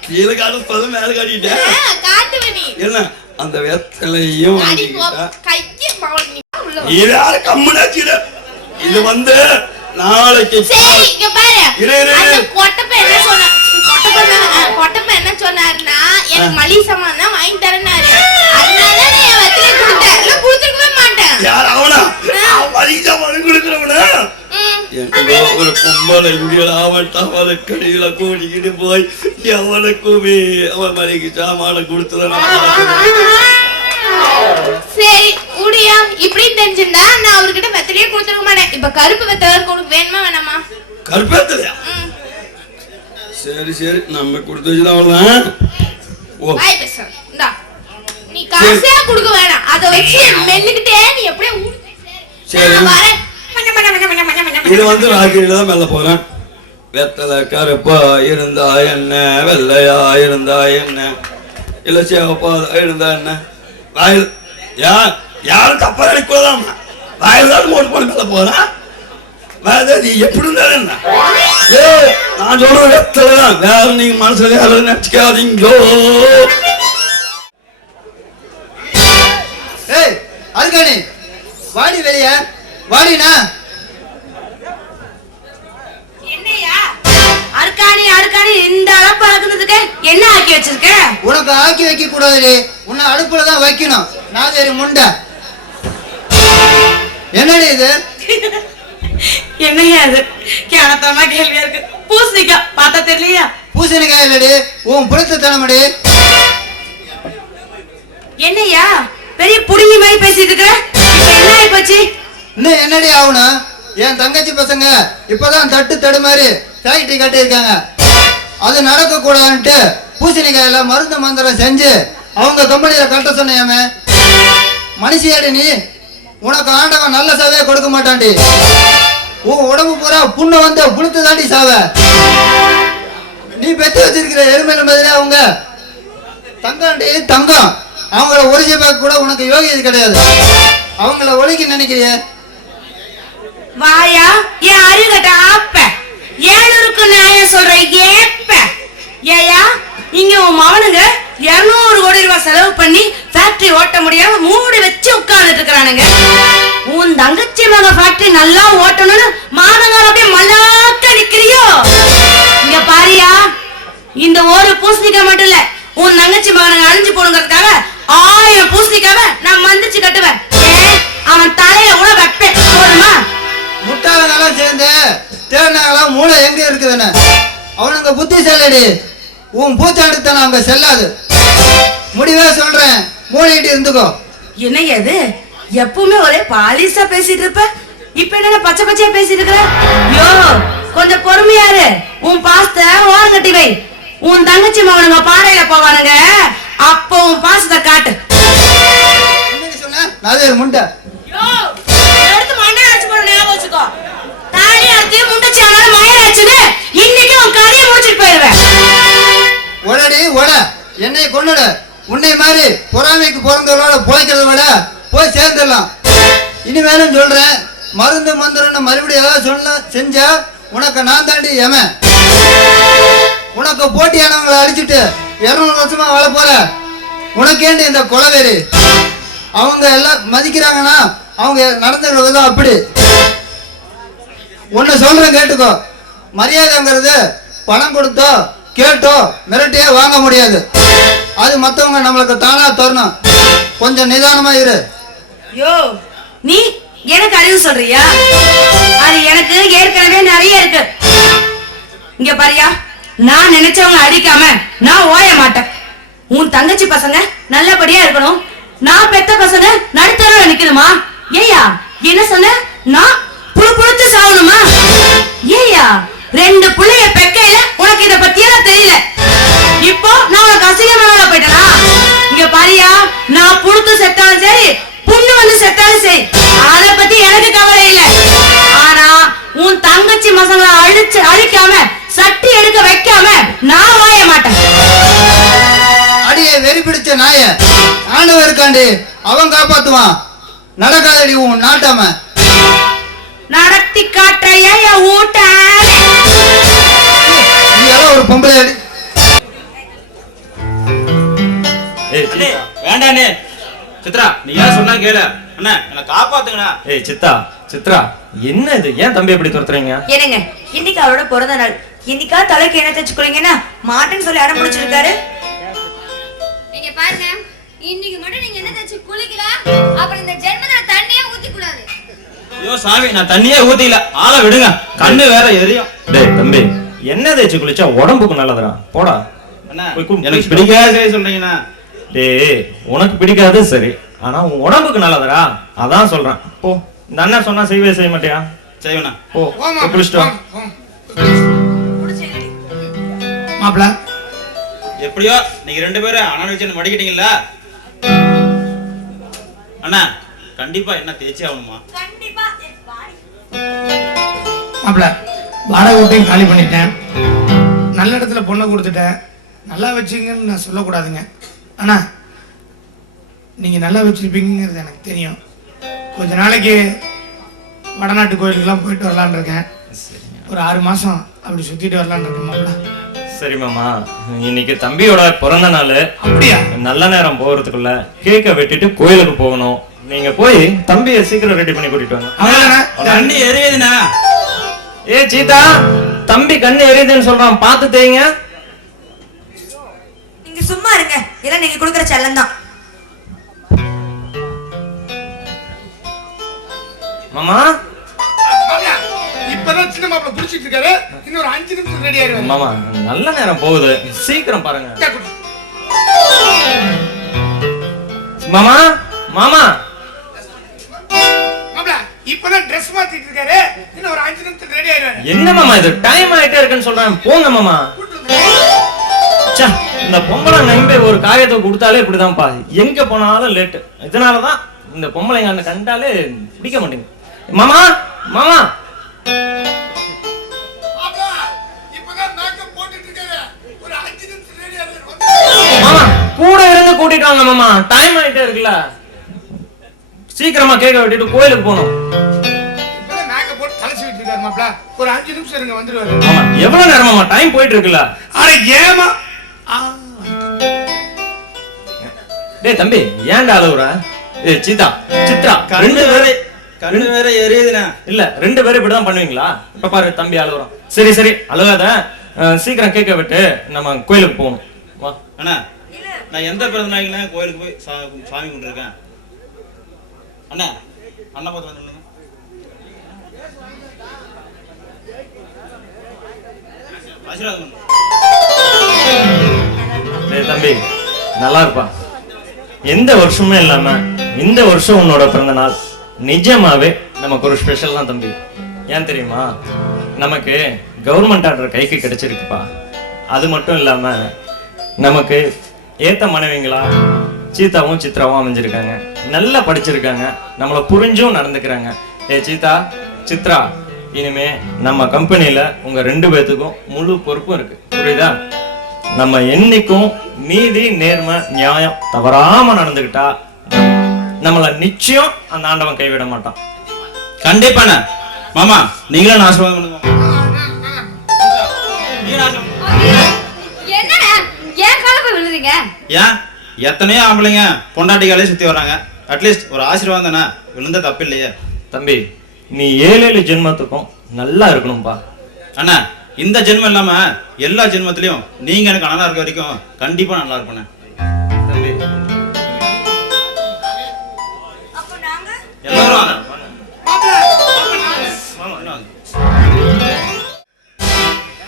கீழே காட்டுறது மேல காட்டிட்டேன். என்ன அந்த வெத்தலையும் கம்முனாச்சு. இது வந்து நாளைக்கு என்ன சொன்னாருன்னா எனக்கு மளிகை சாமான் தான் வாங்கி தரனாரு. அதனால நான் வெத்தலை கொடுத்தேன். இல்ல கொடுத்துக்கவே மாட்டேன். யார் அவனா? மளிகை சாமான் கொடுக்குறவனா? ஒரு பொம்பளை இங்கடாவட்டாவல கடையில கூடிக்கிட்டு போய் எவனுக்குமே அவன் மளிகை சாமான கொடுத்தத. சரி உடியா, இப்படி தெரிஞ்சிருந்தா நான் அவர்கிட்ட வெத்தலையே கொடுத்துருக்க மாட்டேன். இப்ப கருப்பு வெத்தலை உனக்கு வேணுமா வேணாமா? கருப்பு வெத்தலையா? சரி சரி, நம்ம கொடுத்து வச்சுதான் அவ்வளவுதான். நீ காசே கொடுக்க வேணாம், அதை வச்சு மெல்லுக்கிட்டே நீ எப்படியே. சரி, இது வந்து ராக்கிரியில தான் மெல்ல போறேன். வெத்தலை கருப்பா இருந்தா என்ன, வெள்ளையா இருந்தா என்ன, இல்ல சேவப்பா இருந்தா என்ன, வாயில் யாரும் தப்பா நினைக்கூடாதான். வாயில் தான் ஓட்டு போன மெல்ல போறேன். நீ எப்படி இருந்தாலும் என்ன, நான் சொல்ற வெத்தலை தான், வேற நீங்க மனசுல யாரும் நினைச்சுக்காதீங்கோ. ஏய் அல்கானி, வாடி வெளிய வாடினா. என்னையா அர்க்காணி இந்த அளப்பு ஆக்குனதுக்கு என்ன ஆக்கி வச்சிருக்க? உனக்கு ஆக்கி வைக்க கூடாது, உன்னை அடுப்புல தான் வைக்கணும். நாதேரி முண்டை. என்னடி இது? என்னையா அது? கேனத்தனமா கேள்வியா இருக்கு. பூசணிக்காய் பார்த்தா தெரியலையா? பூசணிக்காய் இல்லடி, உன் புறத்து தலைமடி. என்னையா பெரிய புடுங்கி மாதிரி பேசிட்டு இருக்க? என்ன ஆயி போச்சு? இன்னும் என்னடி ஆகணும்? என் தங்கச்சி பசங்க இப்பதான் தடுமாறி ஃபேக்டரி கட்டியிருக்காங்க. அது நடக்க கூடாதுன்ட்டு பூசணிக்காயில மருந்து மந்திரம் செஞ்சு அவங்க கம்பெனியில கட்ட சொன்னையாமே. மனுஷியாடி நீ? உனக்கு ஆண்டவன் நல்ல சாவையை கொடுக்க மாட்டான்டி. உன் உடம்பு பூரா புண்ணை வந்து புளுத்து தாண்டி சாவ. நீ பெற்று வச்சிருக்கிற எருமையில மாதிரி அவங்க தங்காண்டி தங்கம். அவங்கள ஒழிஞ்ச பார்க்க கூட உனக்கு யோகியது கிடையாது. அவங்கள ஒழிக்க நினைக்கிறிய வாயா ஏன் அருகட்ட ஆப்ப ஏழுருக்கு நியாயம் சொல்ற ஏப்ப. ஏயா இங்க உன் மவனுங்க 200 கோடி ரூபாய் செலவு பண்ணி ஃபேக்டரி ஓட்ட முடியாம மூடி வச்சு உட்கார்ந்துட்டு இருக்கிறானுங்க. உன் தங்கச்சி மக ஃபேக்டரி நல்லா ஓட்டணும்னு மாதங்கால அப்படியே மல்லாக்க நிக்கிறியோ? இங்க பாரியா, இந்த ஒரு பூசணிக்காய் மட்டும் இல்ல, உன் தங்கச்சி மகனை அழிஞ்சு போடுங்கிறதுக்காக 1000 பூசணிக்காவ நான் மந்திரிச்சு கட்டுவேன். அவன் தலையில கூட வைப்பேன். போதுமா? முட்டாளங்கெல்லாம் சேர்ந்து தேடினாங்களாம் மூளை எங்க இருக்குதுன்னு. அவனுங்க புத்திசாலிடி. உன் பூச்சாண்டித்தனம் அங்க செல்லாது. முடிவே சொல்றேன், மூளையிட்டு இருந்துக்கோ. என்ன இது எப்பவுமே ஒரே பாலிசா பேசிட்டு இருப்ப, இப்ப என்ன பச்சை பச்சையா பேசிட்டு இருக்கிற? யோ கொஞ்சம் பொறுமையாரு. உன் பாசத்தை ஓரம் கட்டி வை. உன் தங்கச்சி மகனுங்க பாடையில போவானுங்க, அப்போ உன் பாசத்தை காட்டு. என்னடி சொன்ன? நாதே முண்டை. யோ எடுத்து மண்ணை அடிச்சு போற ஞாபகம் வச்சுக்கோ. தாடி அறுத்து முண்டச்சி ஆனாலும் மயிர் அடிச்சுன்னு இன்னைக்கு உன் கதையை முடிச்சிட்டு போயிருவேன். உடடி உட, என்னை கொன்னுடு. உன்னை மாதிரி பொறாமைக்கு பிறந்தவரோட பிழைக்கிறத விட போய் சேர்ந்துடலாம். இனிமேலும் சொல்றேன், மருந்து மந்திரம்னு மறுபடியும் ஏதாவது செஞ்சா உனக்கு நான் தாண்டி எமன். உனக்கு போட்டியானவங்களை அடிச்சுட்டு 200 வருஷமா வாழ போற. உனக்கேண்டு இந்த கொலவேரி. அவங்க எல்லாம் மதிக்கிறாங்கன்னா அவங்க நடந்துக்கிற விதம் அப்படி. ஒன்னு சொல்றேன் கேட்டுக்கோ, மரியாதைங்கிறது பணம் கொடுத்தோ கேட்டோ மிரட்டியே வாங்க முடியாது. அது மத்தவங்க நம்மளுக்கு தானா தரணும். கொஞ்சம் நிதானமா இரு. யோ நீ எனக்கு அறிவு சொல்றியா? அது எனக்கு ஏற்கனவே நிறைய இருக்கு. இங்க பாரியா, நான் நினைச்சவங்க அடிக்காம நான் ஓய மாட்டேன். உன் தங்கச்சி பசங்க நல்லபடியா இருக்கணும். நான் பெத்த பசங்க நடுத்தர நிக்கணுமா? ஏயா என்ன சொன்ன? நான் புழு புழுத்து சாவணுமா? ஏயா 2 புள்ளைய பெக்கையில உனக்கு இத பத்தியெல்லாம் தெரியல. இப்போ நான் உனக்கு அசிங்கமான போயிட்டேனா? இங்க பாரியா, நான் புழுத்து செத்தாலும் சரி, புண்ணு வந்து செத்தாலும் சரி, அத பத்தி எனக்கு கவலை இல்ல. ஆனா உன் தங்கச்சி மசங்களை அழிக்காம சட்டி எடுக்க வைக்காம நான் வாய மாட்டேன். அடியே வெறி பிடிச்ச நாய, ஆண்டவன் இருக்காண்டி அவன் காப்பாத்துவான். நடக்காதடி உன் நாட்டாம. நடத்தி காட்டுறையா ஊட்ட ஒரு பொம்பளை அடி. அண்ணே, வேண்டாண்ணே. சித்ரா நீ ஏன் சொன்னா கேளு. அண்ணா என்ன காப்பாத்துங்கண்ணா. ஏய் சித்ரா என்ன இது? ஏன் தம்பி எப்படி துரத்துறீங்க? என்னங்க இன்னைக்கு அவரோட பிறந்த நாள். இன்னைக்கா தலைக்கு என்ன தச்சு குளிங்கன்னா மாட்டேன்னு சொல்லி அடம் பிடிச்சிருக்காரு. நீங்க பாருங்க, இன்னைக்கு மட்டும் நீங்க என்ன தச்சு குளிக்கல, அப்புறம் இந்த ஜென்மத்துல தண்ணியே ஊத்தி கூடாது. ஐயோ சாமி, நான் தண்ணியே ஊத்தில. ஆளை விடுங்க, கண்ணு வேற எரியும். டேய் தம்பி, என்ன தேய்ச்சி குளிச்சா உடம்புக்கு நல்லதுடா. போடா. அண்ணா போய் குளி. எனக்கு பிடிக்காத சொல்றீங்கண்ணா. டேய் உனக்கு பிடிக்காது சரி, ஆனா உன் உடம்புக்கு நல்லதுடா, அதான் சொல்றேன். போ. இந்த அண்ணன் சொன்னா செய்வே செய்ய மாட்டியா? செய்வண்ணா. போ போய் குளிச்சிட்டு வா. மாப்ள எப்படியோ நீங்க 2 பேரும் அண்ணன் வச்சு மடிக்கிட்டீங்களா? அண்ணா கண்டிப்பா என்ன தேய்ச்சி ஆகணுமா? மாப்ள வாடகை வீட்டையும் காலி பண்ணிட்டேன். நல்ல இடத்துல பொண்ணை கொடுத்துட்டேன். நல்லா வச்சுங்கன்னு நான் சொல்லக்கூடாதுங்க. ஆனா நீங்க நல்லா வச்சிருப்பீங்கிறது எனக்கு தெரியும். கொஞ்ச நாளைக்கு வடநாட்டு கோயிலுக்கெல்லாம் போயிட்டு வரலான்னு இருக்கேன். ஒரு 6 மாசம் அப்படி சுத்திட்டு வரலான்னு இருக்கேன் மாப்ள. சரி மாமா, இன்னைக்கு தம்பியோட பிறந்த நாள். அப்படியா? நல்ல நேரம் போறதுக்குள்ள கேக்க வெட்டிட்டு கோயிலுக்கு போகணும். நீங்க போய் தம்பியை சீக்கிரம் ரெடி பண்ணி கூட்டிட்டு வாங்க. அவ்வளவுதானே? தண்ணி எரியுதுண்ணா. ஏ சீதா, தம்பி கண்ணு எரியுதுன்னு சொல்றான், பார்த்து தேய்ங்க. நீங்க சும்மா இருங்க, இல்ல நீங்க கொடுக்குற செல்லம் தான். மாமா இப்பதான் சின்ன மாப்பிள்ள குடிச்சிட்டு இருக்காரு. இன்னும் ஒரு 5 நிமிஷம் ரெடி ஆயிடுவாரு. மாமா நல்ல நேரம் போகுது, சீக்கிரம் பாருங்க. மாமா மாமா மாப்பிள்ள இப்பதான் ட்ரெஸ் மாத்திட்டு இருக்காரு. இன்னும் ஒரு 5 நிமிஷம் ரெடி ஆயிடுவாரு. என்ன மாமா இது டைம் ஆயிட்டே இருக்குன்னு சொல்றேன், போங்க மாமா. ச்சே, இந்த பொம்பளை நம்பி ஒரு காயத்தை கொடுத்தாலே இப்படிதான்ப்பா, எங்க போனாலும் லேட்டு. இதனாலதான் இந்த பொம்பளைங்க அண்ணன் கண்டாலே பிடிக்க மாட்டேங்குது. மாமா மாமா மாமா கூட இருந்து கூட்டிட்டு வாங்க மாமா, டைம் ஆயிட்டே இருக்குல்ல. சீக்கிரமா கேக்க வெட்டிட்டு கோயிலுக்கு போகணும். ஒரு 5 நிமிஷம் இருங்க, வந்துருவாரு. ஆமா, எவ்வளவு நேரமாமா டைம் போயிட்டு இருக்குல்ல. அட ஏமா டேய் தம்பி, ஏன்டா அழுவுற? ஏய் சீதா, சித்ரா, கண்ணு வேற எரியுதுண்ணா. இல்ல 2 பேரும் இப்படிதான் பண்ணுவீங்களா? இப்ப பாரு தம்பி அழுவுறான். சரி சரி அழுகாத, சீக்கிரம் கேக்க விட்டு நம்ம கோயிலுக்கு போகணும். வா. அண்ணா நான் எந்த பிறந்த நாளைக்குன்னா கோயிலுக்கு போய் சாமி கும்பிட்டுருக்கேன். அண்ணா அண்ணா பார்த்து வந்து சொல்லுங்க. ஆசீர்வாதம் பண்ணுங்க. டேய் தம்பி, நல்லா இருப்பா. எந்த வருஷமே இல்லாம இந்த வருஷம் உன்னோட பிறந்த நாள் நிஜமாவே நமக்கு ஒரு ஸ்பெஷல் தான் தம்பி. ஏன் தெரியுமா? நமக்கு கவர்மெண்ட் ஆர்டர் கைக்கு கிடைச்சிருக்குப்பா. அது மட்டும் இல்லாம நமக்கு ஏத்த மனைவிங்களா சீதாவும் சித்ராவும் அமைஞ்சிருக்காங்க. நல்லா படிச்சிருக்காங்க, நம்மளை புரிஞ்சும் நடந்துக்கிறாங்க. சீதா, சித்ரா, இனிமே நம்ம கம்பெனியில உங்க 2 பேத்துக்கும் முழு பொறுப்பும் இருக்கு, புரியுதா? நம்ம என்னைக்கும் நீதி நேர்மை நியாயம் தவறாம நடந்துக்கிட்டா நம்மள நிச்சயம் அந்த ஆண்டவன் கைவிட மாட்டான். கண்டிப்பாண்ண. மாமா நீங்களும் ஆசீர்வாதம் பண்ணுங்க. என்ன ஏன் கால போய் விழுறீங்க? ஏன் எத்தனையோ ஆம்பளைங்க பொண்டாட்டிகாலே சுத்தி வர்றாங்க. அட்லீஸ்ட் ஒரு ஆசீர்வாதம் தானே, விழுந்த தப்பு இல்லையே. தம்பி, நீ 7 ஜென்மத்துக்கும் நல்லா இருக்கணும்பா. அண்ணா இந்த ஜென்மம் இல்லாம எல்லா ஜென்மத்திலையும் நீங்க எனக்கு அண்ணனா இருக்க வரைக்கும் கண்டிப்பா நல்லா இருப்பேன் தம்பி. எல்லாரும் வாங்க.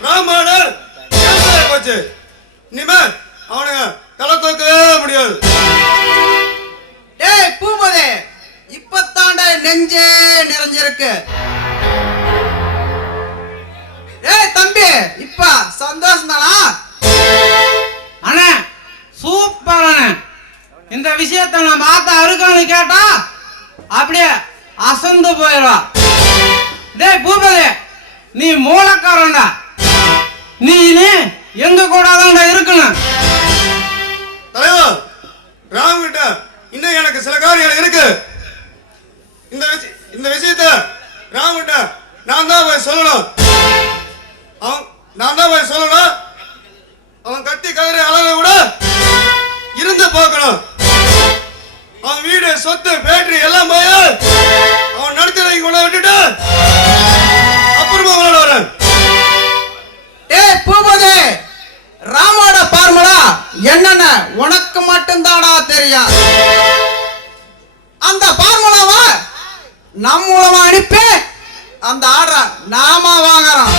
ராமாயணர் போச்சு, இனிமே அவனுங்க தலை தூக்கவே முடியாது. டேய் பூபதே, இப்பத்தாண்ட நெஞ்சே நிறைஞ்சிருக்கு. ஏய் தம்பி, இப்ப சந்தோஷம் தானா? அண்ணே சூப்பர் அண்ணே. இந்த விஷயத்தை நான் பார்த்த அருகாணி கேட்டா அப்படியே அசந்து போயிடுவா. டேய் பூபதி, நீ மூலக்காரன்டா. நீ எங்க கூட தான் இருக்கணும். தலைவா, ராம் கிட்ட இன்னும் எனக்கு சில காரியங்கள் இருக்கு. இந்த விஷயத்த ராம் கிட்ட நான் தான் போய் சொல்லணும். அவன் கத்தி கதறி அளவு கூட இருந்து பார்க்கணும். அவன் வீடு சொத்து பேட்டரி எல்லாம் போய் அவன் நடத்தி கொண்டு விட்டுட்டு அப்புறமா வரேன். ஏய் பூபதி, ராமோட பார்முலா என்னன்னு உனக்கு மட்டும்தானா தெரியும். அந்த பார்முலாவை நம் மூலமா அனுப்பி அந்த ஆர்டரை நாம வாங்குறோம்.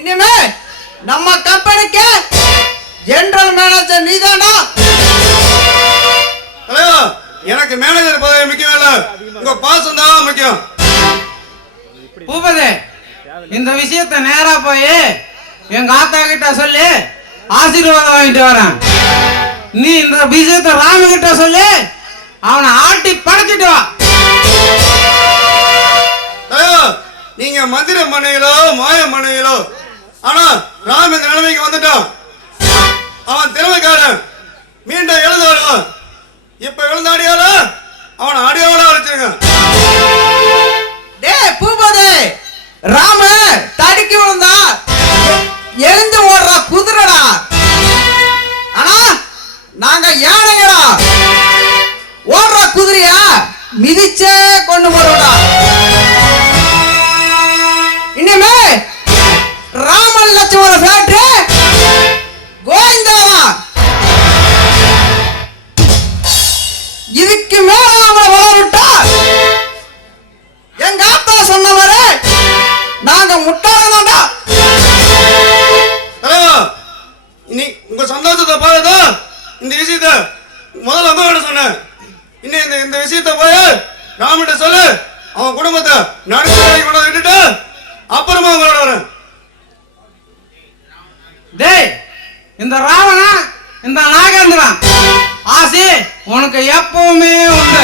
இனிமே நம்ம கம்பெனிக்கு ஜெனரல் மேனேஜர் நீதானா? தலைவா, எனக்கு மேனேஜர் பதவி முக்கியம் இல்ல, உங்க பாசம் தான் முக்கியம். பூபதி, இந்த விஷயத்தை நேரா போய் எங்க ஆத்தா கிட்ட சொல்லி ஆசீர்வாதம் வாங்கிட்டு வரேன். நீ இந்த விஷயத்தை ராம கிட்ட சொல்லி அவனை ஆட்டி படைச்சிட்டு வா. தலைவா, நீங்க மந்திர மனையிலோ மாய மனையிலோ, ஆனா ராம் இந்த நிலைமைக்கு வந்துட்டான். அவன் திறமைக்காரன், மீண்டும் எழுத வருவான். இப்ப எழுந்தாடியால அவன் அடியோட அழைச்சிருங்க. டேய் பூபதி, ராம தடுக்கி விழுந்தா எழுந்து ஓடுற குதிரைடா. ஆனா நாங்க யானைகளா, ஓடுற குதிரைய மிதிச்சே கொண்டு போறோம்டா. இனிமே ராமன் லட்சுமண ஃபேக்டரி கோவிந்தாவா. இதுக்கு மேல அவனை வளரட்டா எங்க ஆத்தா சொன்ன மாதிரி நாங்க முட்டாளதான்டா. தலைவா, இனி உங்க சந்தோஷத்தை பாருதா. இந்த விஷயத்த முதல்ல அம்மா சொன்னேன். இன்னும் இந்த விஷயத்த போய் ராமிட்ட சொல்லு. அவன் குடும்பத்தை நடத்தி கொண்டு விட்டுட்டு அப்புறமா உங்களோட வரேன். டேய், இந்த ராவணா இந்த நாகேந்திரன் ஆசி உனக்கு எப்பவுமே உண்டு.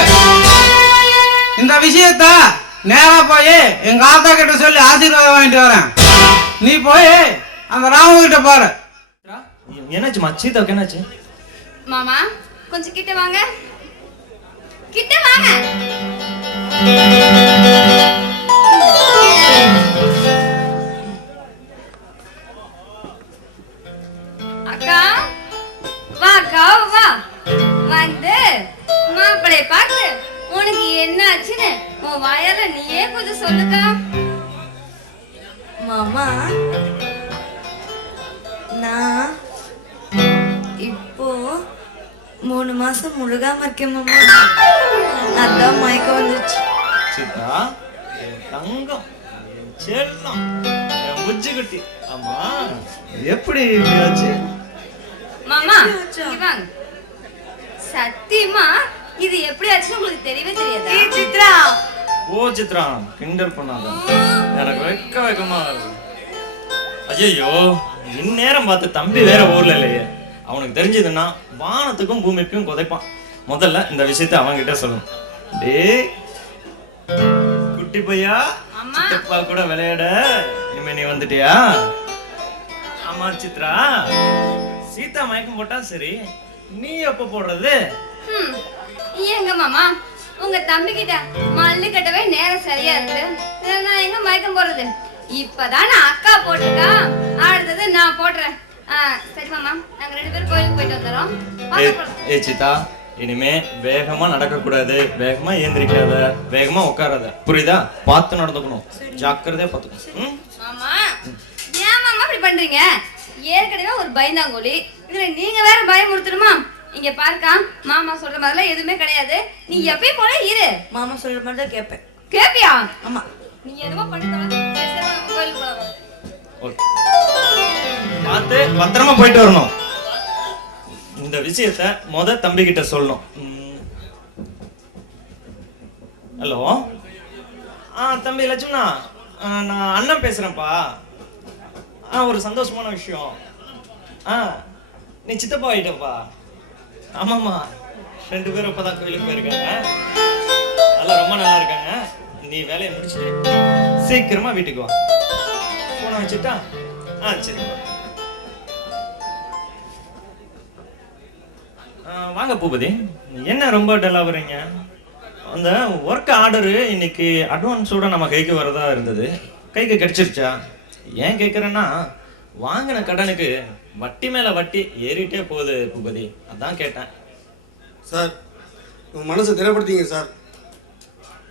இந்த விஷயத்த நேரா போய் எங்க ஆத்தா கிட்ட சொல்லி ஆசீர்வாதம் வாங்கிட்டு வரேன். நீ போய் அந்த ராம கிட்ட பாரு. என்னாச்சுமா? சீதாவுக்கு என்னாச்சு? மாமா கொஞ்சம் கிட்ட வாங்க, கிட்ட வாங்க. அக்கா வா, அக்கா வா. வந்து மாப்பிளைய பார்த்து உனக்கு என்ன ஆச்சுன்னு உன் வாயால நீயே கொஞ்சம் சொல்லுக்கா. மாமா, நான் இப்போ 3 மாசம் முழுகாம இருக்கேன் மாமா. அதான் மயக்கம் வந்துச்சு. சித்தா, என் தங்கம், என் செல்லம், என் புஜ்ஜி குட்டி. ஆமா, எப்படி இப்படி ஆச்சு? மாமா இங்க வாங்க. சத்தியமா இது எப்படி ஆச்சுன்னு உங்களுக்கு தெரியவே தெரியாதா? சித்ரா, ஓ சித்ரா, கிண்டல் பண்ணாத. எனக்கு வெக்கமா வருது. ஐயோ, இந்நேரம் பார்த்து தம்பி வேற ஊர்ல இல்லையே. அவனுக்கு தெரிஞ்சதுன்னா வானத்துக்கும் பூமிக்கும் குதைப்பான். முதல்ல இந்த விஷயத்தை அவன்கிட்ட சொல்லணும். டேய் குட்டி பையா, சித்தப்பா கூட விளையாட இனிமே நீ வந்துட்டியா? ஆமா சித்ரா, சீதா மயக்கம் போட்டா சரி, நீ எப்ப போடுறது? ஏங்க மாமா, உங்க தம்பி கிட்ட மல்லு கட்டவே நேரம் சரியா இருக்கு. நான் எங்க மயக்கம் போடுறது? இப்பதான் நான் அக்கா போட்டிருக்கா, அடுத்தது நான் போடுறேன். சரி மாமா, நாங்க 2 பேரும் கோயிலுக்கு போயிட்டு வந்துடுறோம். ஏ சித்தா, இனிமே வேகமா நடக்க கூடாது, வேகமா ஏந்திரிக்காத, வேகமா உட்காராத, புரியுதா? பார்த்து நடந்துக்கணும், ஜாக்கிரதையா பார்த்துக்கணும். மாமா, ஏன் மாமா இப்படி பண்றீங்க? ஏற்கனவே ஒரு பயந்தாங்கோலி, இதுல நீங்க வேற பயமுறுத்தணுமா? இங்க பாருக்கா, மாமா சொல்ற மாதிரிலாம் எதுவுமே கிடையாது. நீ எப்பயும் போல இரு. மாமா சொல்ற மாதிரி தான் கேட்பேன். கேப்பியா? ஆமா. நீ எதுவும் பண்ணிட்டு கோயிலுக்கு போலாம். ஓகே, பார்த்து பத்திரமா போயிட்டு வரணும். இந்த விஷயத்த தம்பி கிட்ட சொல்லணும். ஹலோ, தம்பி லட்சுமணா, நான் அண்ணன் பேசுறேன்ப்பா. ஒரு சந்தோஷமான விஷயம். நீ சித்தப்பா ஆயிட்டப்பா. ஆமாம்மா, 2 பேரும் இப்பதான் கோயிலுக்கு போயிருக்காங்க. அதெல்லாம் ரொம்ப நல்லா இருக்காங்க. நீ வேலையை முடிச்சுட்டு சீக்கிரமா வீட்டுக்கு வா. போன வச்சுட்டா? சரி. வாங்க பூபதி, என்ன ரொம்ப டல்லா வரீங்க? அந்த ஒர்க் ஆர்டரு இன்னைக்கு அட்வான்ஸோட நம்ம கைக்கு வரதா இருந்தது. கைக்கு கிடைச்சிருச்சா? ஏன் கேட்குறேன்னா, வாங்கின கடனுக்கு வட்டி மேல வட்டி ஏறிட்டே போகுது பூபதி, அதான் கேட்டேன். சார், உங்கள் மனசை திடப்படுத்திங்க சார்.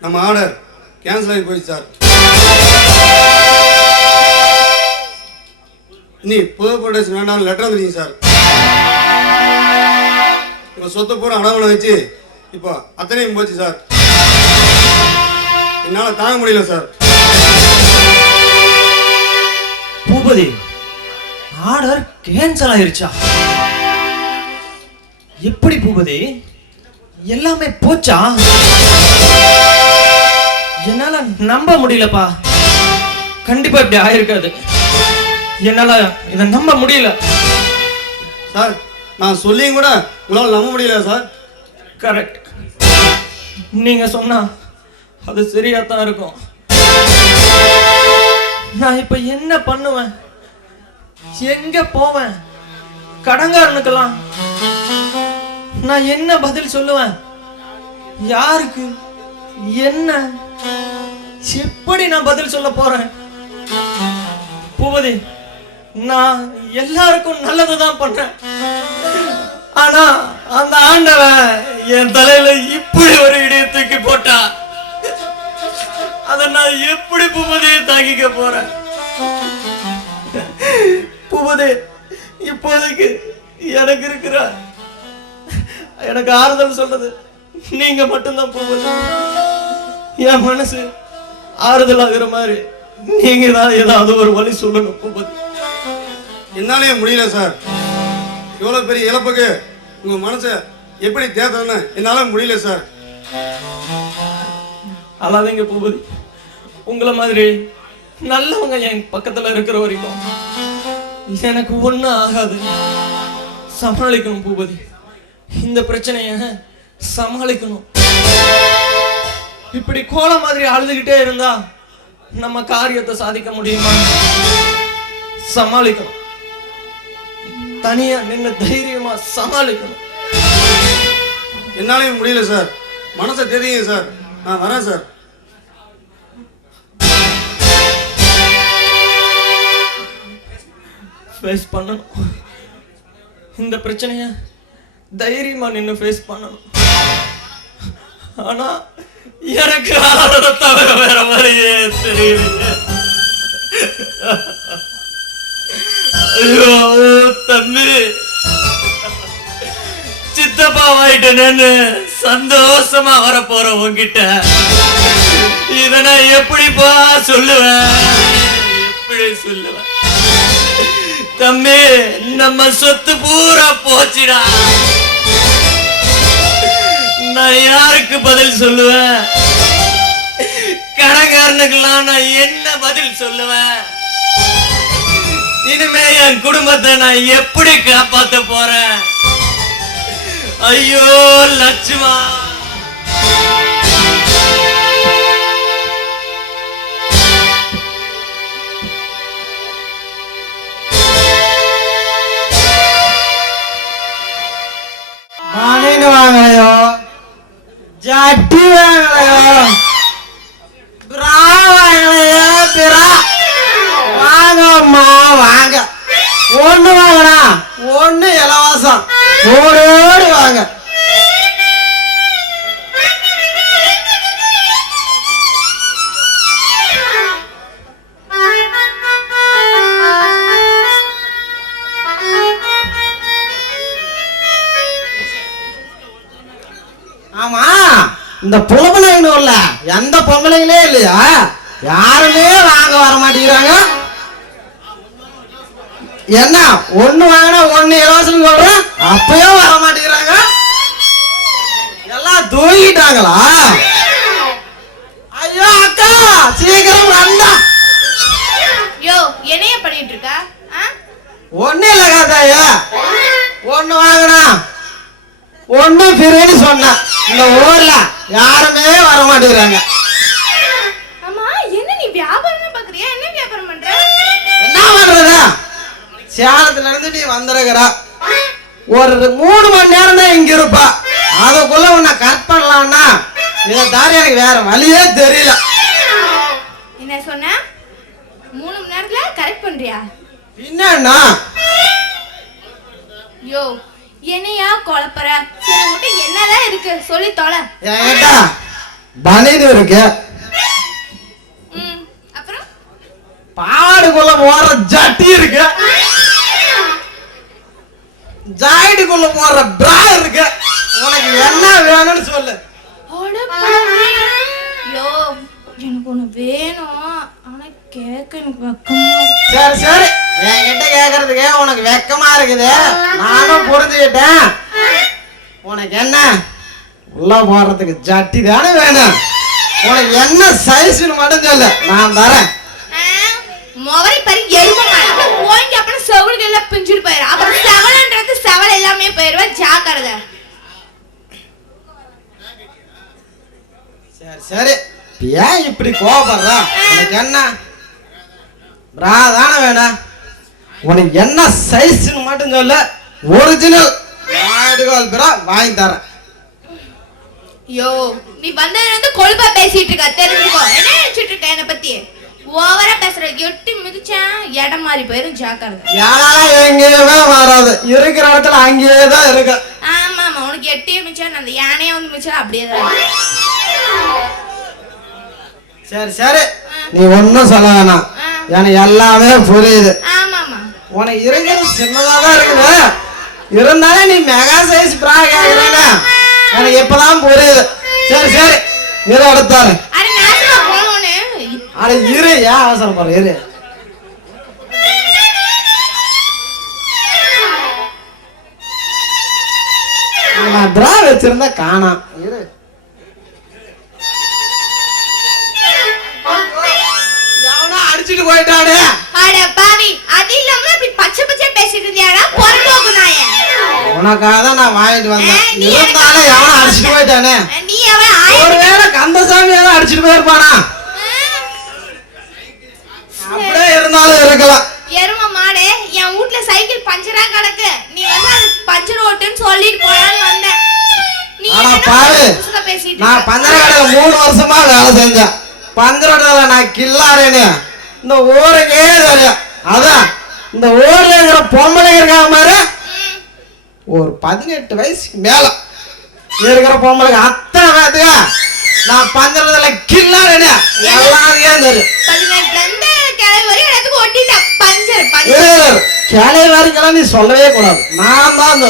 நம்ம ஆர்டர் கேன்சல் ஆகி போயிடுச்சு சார். இனி புது ப்ரொடக்ஷன் வேண்டாம்னு லெட்டர் வந்துருங்க சார். உங்கள் சொத்தை பூரா அடவுல வச்சு இப்போ அத்தனையும் போச்சு சார். என்னால் தாங்க முடியல சார். பூபதி, ஆர்டர் கேன்சல் ஆயிருச்சா? எப்படி பூபதி, எல்லாமே போச்சா? என்னால நம்ப முடியலப்பா. கண்டிப்பா இப்படி ஆயிருக்காது. என்னால இதை நம்ப முடியல சார். நான் சொல்லியும் கூட உங்களால் நம்ப முடியல சார். கரெக்ட், நீங்க சொன்னா அது சரியா தான் இருக்கும். நான் இப்ப என்ன பண்ணுவேன்? எங்க போவேன்? கடங்காரனுக்கெல்லாம் நான் என்ன பதில் சொல்லுவேன்? யாருக்கு என்ன எப்படி நான் பதில் சொல்ல போறேன்? பூபதி, நான் எல்லாருக்கும் நல்லதுதான் பண்றேன். ஆனா அந்த ஆண்டவன் என் தலையில இப்படி ஒரு இடியை தூக்கி போட்டா, அத நான் எப்படி பூபதியை தாங்கிக்க போறேன்? பூபதி, இப்போதைக்கு எனக்கு இருக்கிற எனக்கு ஆறுதல் சொல்றது நீங்க மட்டும்தான் பூபதி. என் மனசு ஆறுதல் ஆகுற மாதிரி நீங்க தான் ஏதாவது ஒரு வழி சொல்லணும் பூபதி. என்னாலே முடியல சார். இவ்வளோ பெரிய இழப்புக்கு உங்கள் மனசை எப்படி தேர்தல்னு என்னால் முடியல சார். அல்லாதீங்க பூபதி, உங்களை மாதிரி நல்லவங்க என் பக்கத்துல இருக்கிற வரைக்கும் எனக்கு ஒன்றும் ஆகாது. சமாளிக்கணும் பூபதி, இந்த பிரச்சனைய சமாளிக்கணும். இப்படி கோல மாதிரி அழுதுகிட்டே இருந்தா நம்ம காரியத்தை சாதிக்க முடியுமா? சமாளிக்கணும், தனியா நின்று தைரியமா சமாளிக்கணும். என்னாலையும் முடியல சார். மனசை தெரியுங்க சார். நான் வரேன் சார். ஃபேஸ் பண்ணணும், இந்த பிரச்சனைய தைரியமா நின்று ஃபேஸ் பண்ணணும். ஆனா எனக்கு ஆளோட தவிர வேற மாதிரியே தெரியல. ஐயோ தம்பி, போயிட்டேன்னு சந்தோஷமா வரப்போற உன்கிட்ட இத நான் எப்படிப்பா சொல்லுவேன்? எப்படி சொல்லுவேன்? தம்பி, நம்ம சொத்து பூரா போச்சுடா. நான் யாருக்கு பதில் சொல்லுவேன்? கடைக்காரனுக்கெல்லாம் நான் என்ன பதில் சொல்லுவேன்? இனிமே என் குடும்பத்தை நான் எப்படி காப்பாத்த போறேன்? ஐயோ லட்சுமா, பனியன் வாங்கலையோ, ஜட்டி வாங்கலையோ, பிரா வாங்கலையோ, பிரா வாங்கம்மா வாங்க. ஒண்ணு வாங்கடா, ஒண்ணு இலவசம். ஓடோடி வாங்க. ஆமா, இந்த பொம்பளைன்னு இல்ல, எந்த பொம்பளைங்களே இல்லையா? யாருமே வாங்க வர மாட்டேங்கிறாங்க. என்ன ஒண்ணு வாங்கினா ஒண்ணு இலவசம் சொல்றேன், அப்பயும் வர மாட்டேங்கிறாங்க. எல்லாம் தூங்கிட்டாங்களா? ஐயோ அக்கா, சீக்கிரம் வந்தா. யோ, என்னைய பண்ணிட்டு இருக்க? ஒண்ணு இல்ல காத்தாய, ஒண்ணு வாங்கினா ஒண்ணு ஃப்ரீன்னு சொன்ன. இந்த ஊர்ல யாருமே வர மாட்டேங்கிறாங்க. ஆமா, என்ன நீ வியாபாரம் பாக்குறியா? என்ன வியாபாரம் பண்ற? என்ன பண்றது? சேலத்துல இருந்து நீ வந்திருக்கிற, ஒரு 3 மணி நேரம் தான் இங்க இருப்பா. அதுக்குள்ள உன்னை கட் பண்ணலாம்னா இதை தவிர எனக்கு வேற வழியே தெரியல. என்ன சொன்ன? 3 மணி நேரத்துல கரெக்ட் பண்றியா? என்னன்னா யோ, என்னையா குழப்பற? சரி, உன்கிட்ட என்னதான் இருக்கு சொல்லி தொலை. என்கிட்ட பனியன் இருக்கு, அப்புறம் பாவாடுக்குள்ள போற ஜட்டி இருக்கு, ஜாக்கெட்டுக்குள்ள போற பிரா இருக்கு. உனக்கு என்ன வேணும்னு சொல்லு. யோ, எனக்கு ஒண்ணு வேணும், ஆனா கேட்க எனக்கு வெக்கமா இருக்கு. சரி சரி, என்கிட்ட கேக்குறதுக்கு உனக்கு வெக்கமா இருக்குது, நானும் புரிஞ்சுக்கிட்டேன். உனக்கு என்ன உள்ள போறதுக்கு ஜட்டி தானே வேணும்? உனக்கு என்ன சைஸ்னு மட்டும் சொல்லு, நான் தரேன். மொவரி பறி எருமை மாதிரி ஓங்கி அப்புறம் செவலுக்கு எல்லாம் பிஞ்சிட்டு போயிரு. அப்புறம் செவலன்றது செவல் எல்லாமே போயிருவா, ஜாக்கிரதை. சரி சரி, ஏன் இப்படி கோவப்படுற? உனக்கு என்ன பிரா தானே வேணும்? உனக்கு என்ன சைஸ்னு மட்டும் சொல்லு, ஒரிஜினல் நாடுகால் பிரா வாங்கி தரேன். யோ, நீ வந்ததுல இருந்து கொழுப்பா பேசிட்டு இருக்க, தெரிஞ்சுக்கோ. என்ன நினைச்சிட்டு இருக்க என்ன பத்தி? ஓவரா பேசுற, எட்டி மிதிச்சேன் இடம் மாறி போயிரும், ஜாக்கிரதை. யாராலும் எங்கேயுமே வராது, இருக்கிற இடத்துல அங்கேயே தான் இருக்கு. ஆமா ஆமா, உனக்கு எட்டியே மிச்சம், அந்த யானையே வந்து மிச்சம், அப்படியே தான். சரி சரி, நீ ஒன்னும் சொல்ல வேணாம், எனக்கு எல்லாமே புரியுது. ஆமா ஆமா, உனக்கு இருக்கிறது சின்னதா தான் இருக்குது, இருந்தாலும் நீ மெகா சைஸ் பிரா கேக்குறேன்னு எனக்கு இப்பதான் புரியுது. சரி சரி, இதை எடுத்தாரு. அட நாசமா போனோன்னு. அட இரு, ஏன் அவசரப்படுற, இரு. நான் பிரா வச்சிருந்தா காணாம், இரு. எவனோ அடிச்சிட்டு போயிட்டானே. அட பாவி, அது இல்லாம இப்படி பச்சை பச்சை பேசிட்டு இருந்தியாடா பொறம்போக்கு நாயே. உனக்காக தான் நான் வாங்கிட்டு வந்தேன், நீ இருந்தாலும் எவனோ அடிச்சிட்டு போயிட்டானே. நீ அவன் ஒருவேளை கந்தசாமி ஏதோ அடிச்சிட்டு போயிருப்பானா? அப்படியே இருந்தாலும் இருக்கலாம். எரும மாடு, என் வீட்ல சைக்கிள் பஞ்சரா கிடக்கு, நீ வந்து அது பஞ்சர் ஓட்டுன்னு சொல்லிட்டு போலான்னு வந்த. நீ ஆனா என்ன பாரு, புதுசா பேசிட்டு நான் இருக்க? பஞ்சர கடையில 3 வருஷமா வேலை செஞ்சேன். பஞ்சரோட நான் கில்லாரேன்னு இந்த ஊருக்கே தெரியும். அதான் இந்த ஊர்ல இருக்கிற பொம்பளை இருக்காங்க மாதிரி, ஒரு 18 வயசுக்கு மேல இருக்கிற பொம்பளைக்கு அத்தனை பேத்துக்கு நான் பஞ்சரத்துல கில்லாரேன்னு எல்லாரையும் தெரியும். 18 இருந்து கிளை வரையும் எல்லாத்துக்கும் ஒட்டிட்ட பஞ்சர் பஞ்சர். கிளை வரைக்கும் நீ சொல்லவே கூடாது, நான் தான்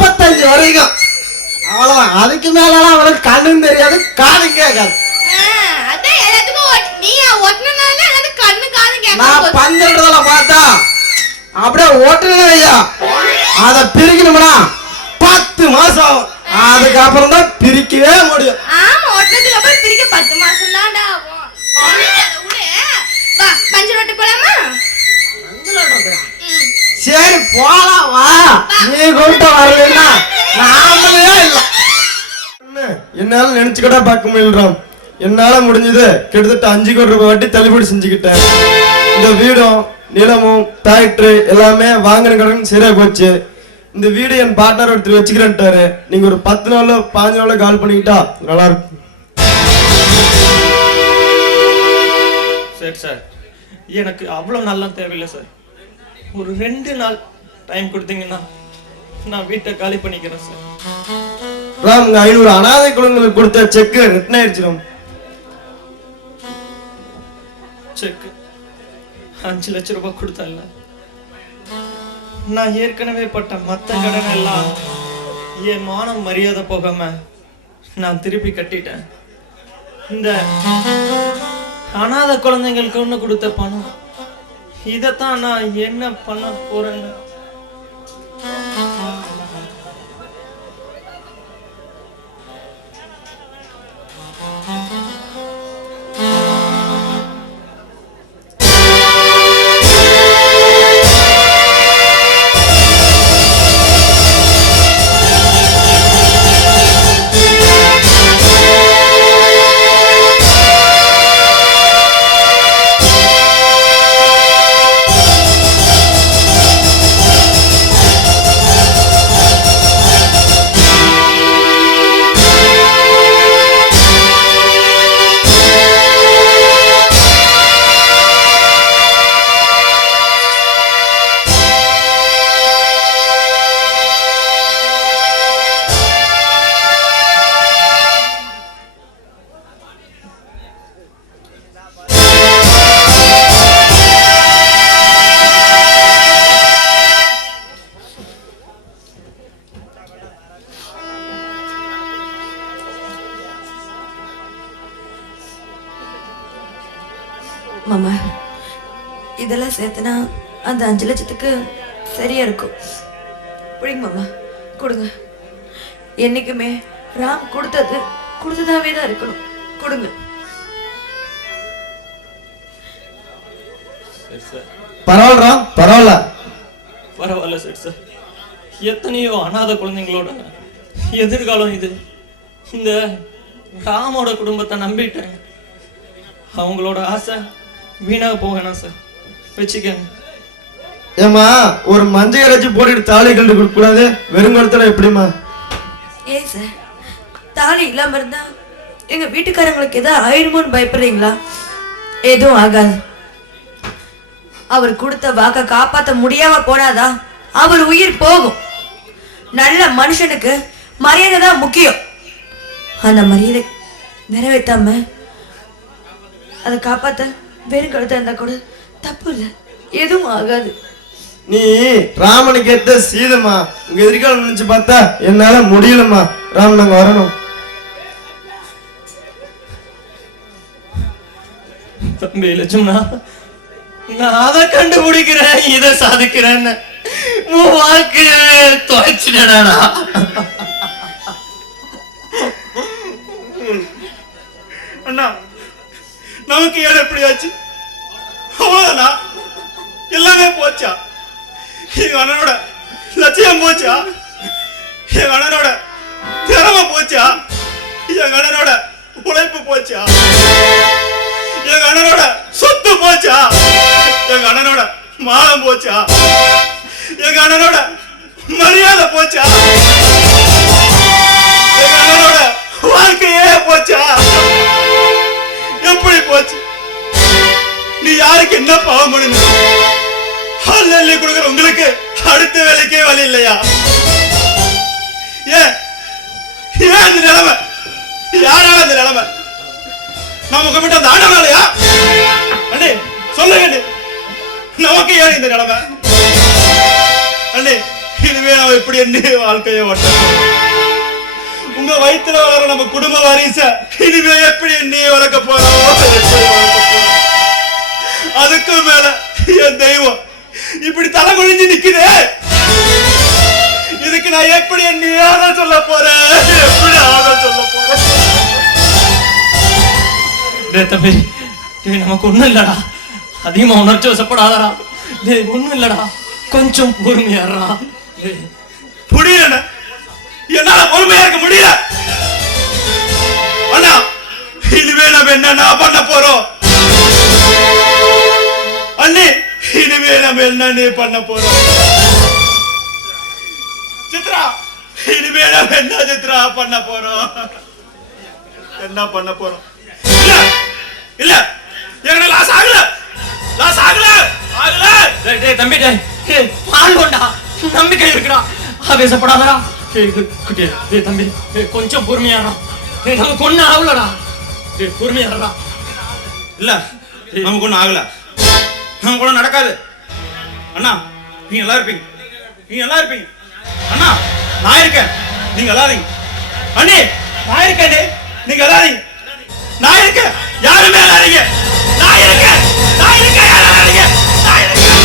35 வரைக்கும் அவ்வளவுதான். அதுக்கு மேலாம் அவளுக்கு கண்ணும் தெரியாது காதும் கேட்காது. அதான் எல்லாத்துக்கும் நீ ஒட்டினால எனக்கு கண்ணு காது நான் கேட்க பஞ்சன்றதுல பார்த்தா அப்படியே ஓட்டுனே ஐயா. அதை பிரிக்கணும்னா 10 மாசம் ஆகும். அதுக்கப்புறம் தான் பிரிக்கவே முடியும். ஆமா ஒட்டினதுக்கு அப்புறம் பிரிக்க 10 மாசம் தான்டா ஆகும். வா பஞ்சு ரொட்டி போலாமா? சரி போலாம் வா. நீ கூப்பிட்டு வரலன்னா நாமளே இல்ல. என்னால நினைச்சுக்கிட்டா பார்க்க முடியல. என்னால முடிஞ்சது கிட்டத்தட்ட 5 கோடி ரூபாய் வட்டி தள்ளுபடி செஞ்சுக்கிட்டேன். இந்த வீடும் நிலமும் டிராக்டர் எல்லாமே வாங்கின கடன் சரியா போச்சு. இந்த வீடு என் பார்ட்னர் ஒருத்தர் வச்சுக்கிறேன்ட்டாரு. நீங்க ஒரு 10 நாளோ 15 நாளோ கால் பண்ணிக்கிட்டா நல்லா இருக்கும். சரி சார், எனக்கு அவ்வளோ நல்லா தேவையில்லை சார். ஒரு 2 நாள் டைம் கொடுத்தீங்கன்னா நான் வீட்டை காலி பண்ணிக்கிறேன் சார். ராம் 500 அனாதை குழந்தைகளுக்கு கொடுத்த செக் ரிட்டர்ன் ஆயிடுச்சு. செக் 5 லட்சம் ரூபாய் கொடுத்தல. நான் ஏற்கனவே பட்ட மற்ற கடன் எல்லாம் என் மானம் மரியாதை போகாம நான் திருப்பி கட்டிட்டேன். இந்த அனாதை குழந்தைங்களுக்கு ஒன்று கொடுத்த பணம் இதைத்தான் நான் என்ன பண்ண போறேன்னு. மாமா இதெல்லாம் சேர்த்துனா அந்த 5 லட்சத்துக்கு சரியா இருக்கும். புரியுங்க மாமா, கொடுங்க. என்னைக்குமே ராம் கொடுத்ததாவே தான் இருக்கணும். கொடுங்க. பரவாயில்ல ராம், பரவாயில்ல. பரவாயில்ல சார். சார் எத்தனையோ அனாதை குழந்தைங்களோட எதிர்காலம் இது. இந்த ராமோட குடும்பத்தை நம்பிட்டேன். அவங்களோட ஆசை வீணாக போகணும் சார். வச்சுக்கங்க. ஏமா ஒரு மஞ்சள் இறைச்சி போட்டுட்டு தாலி கண்டு கொடுக்க கூடாது? வெறுங்கடத்துல எப்படிமா? ஏன் சார் தாலி இல்லாம இருந்தா எங்க வீட்டுக்காரங்களுக்கு ஏதாவது ஆயிடுமோன்னு பயப்படுறீங்களா? எதுவும் ஆகாது. அவர் கொடுத்த வாக்க காப்பாற்ற முடியாம போனாதான் அவர் உயிர் போகும். நல்ல மனுஷனுக்கு மரியாதை தான் முக்கியம். அந்த மரியாதை நிறைவேற்றாம அதை காப்பாத்த வெறும் கழுத்தா இருந்தா கூட தப்பு இல்லை, எதுவும் ஆகாது. நீ ராமனுக்கு ஏத்த சீதமா. உங்க எதிர்காலம் நினைச்சு பார்த்தா என்னால முடியலம்மா. ராம் நாங்க வரணும். தம்பி லட்சுமணா, நான் அதை கண்டுபிடிக்கிறேன், இதை சாதிக்கிறேன்னு உன் வாழ்க்கைய தொலைச்சிடா. அண்ணா நமக்கு ஏன் எப்படி ஆச்சு? அவ்வளவுதானா? எல்லாமே போச்சா? எங்க அண்ணனோட லட்சியம் போச்சா? எங்க அண்ணனோட திறமை போச்சா? எங்க அண்ணனோட உழைப்பு போச்சா? எங்க அண்ணனோட சொத்து போச்சா? எங்க அண்ணனோட மானம் போச்சா? எங்க அண்ணனோட மரியாதை போச்சா? எங்க அண்ணனோட வாழ்க்கையே போச்சா? எப்படி போச்சு? நீ யாருக்கு என்ன பாவம் பண்ணு? அள்ளி கொடுக்குற உங்களுக்கு அடுத்த வேலைக்கே வழி இல்லையா? ஏன் ஏன் இந்த நிலைமை? யாரால இந்த நிலைமை? நமக்கு விட்ட அந்த ஆண்டவனாலயா? அண்ணே சொல்லுங்க, நமக்கு ஏன் இந்த நிலைமை? அண்ணே இனிமே நம்ம எப்படி என்ன வாழ்க்கையை ஓட்ட? உங்க வயித்துல வளர நம்ம குடும்ப வாரிச இனிமே எப்படி நீ வளர்க்க போறோம்? அதுக்கும் மேல என் தெய்வம் இப்படி தலை குனிஞ்சு நிக்குதே, இதுக்கு நான் எப்படி நீ ஆதான் சொல்ல போறேன்? எப்படி ஆதான் சொல்ல போறேன்? டேய் தம்பி, டேய் நமக்கு ஒண்ணும் இல்லடா, அதிகமா உணர்ச்சி வசப்படாதடா. டேய் ஒண்ணும் இல்லடா, கொஞ்சம் பொறுமையாடுறா. புரியல, என்னால பொறுமையா இருக்க முடியல. அண்ணா இனிமே நம்ம என்ன பண்ண போறோம்? அண்ணி இனிமே நம்ம என்ன பண்ண போறோம்? சித்ரா இனிமே நம்ம என்ன சித்ரா பண்ண போறோம்? என்ன பண்ண போறோம்? இல்ல இல்ல, எங்க லாஸ் ஆகல, லாஸ் ஆகல ஆகல. டேய் டேய் தம்பி, டேய் டேய் பால் கொண்டா, நம்பிக்கை இருக்குடா, ஆவேசப்படாதடா. டேய் குட்டி, டேய் தம்பி, டேய் கொஞ்சம் பொறுமையாடா. டேய் நமக்கு ஒண்ணும் ஆகலடா, டேய் பொறுமையாடா. இல்ல நமக்கு ஒண்ணும் ஆகல, நமக்கு ஒண்ணும் நடக்காது. அண்ணா நீங்க நல்லா இருப்பீங்க, நீங்க நல்லா இருப்பீங்க. அண்ணா நான் இருக்கேன், நீங்க எல்லாரும். அண்ணே நான் இருக்கேன், நீங்க எல்லாரும். நான் இருக்கேன், யாருமே எல்லாரீங்க. நான் இருக்கேன், நான் இருக்கேன், யாரும் எல்லாரீங்க. நான் இருக்கேன்.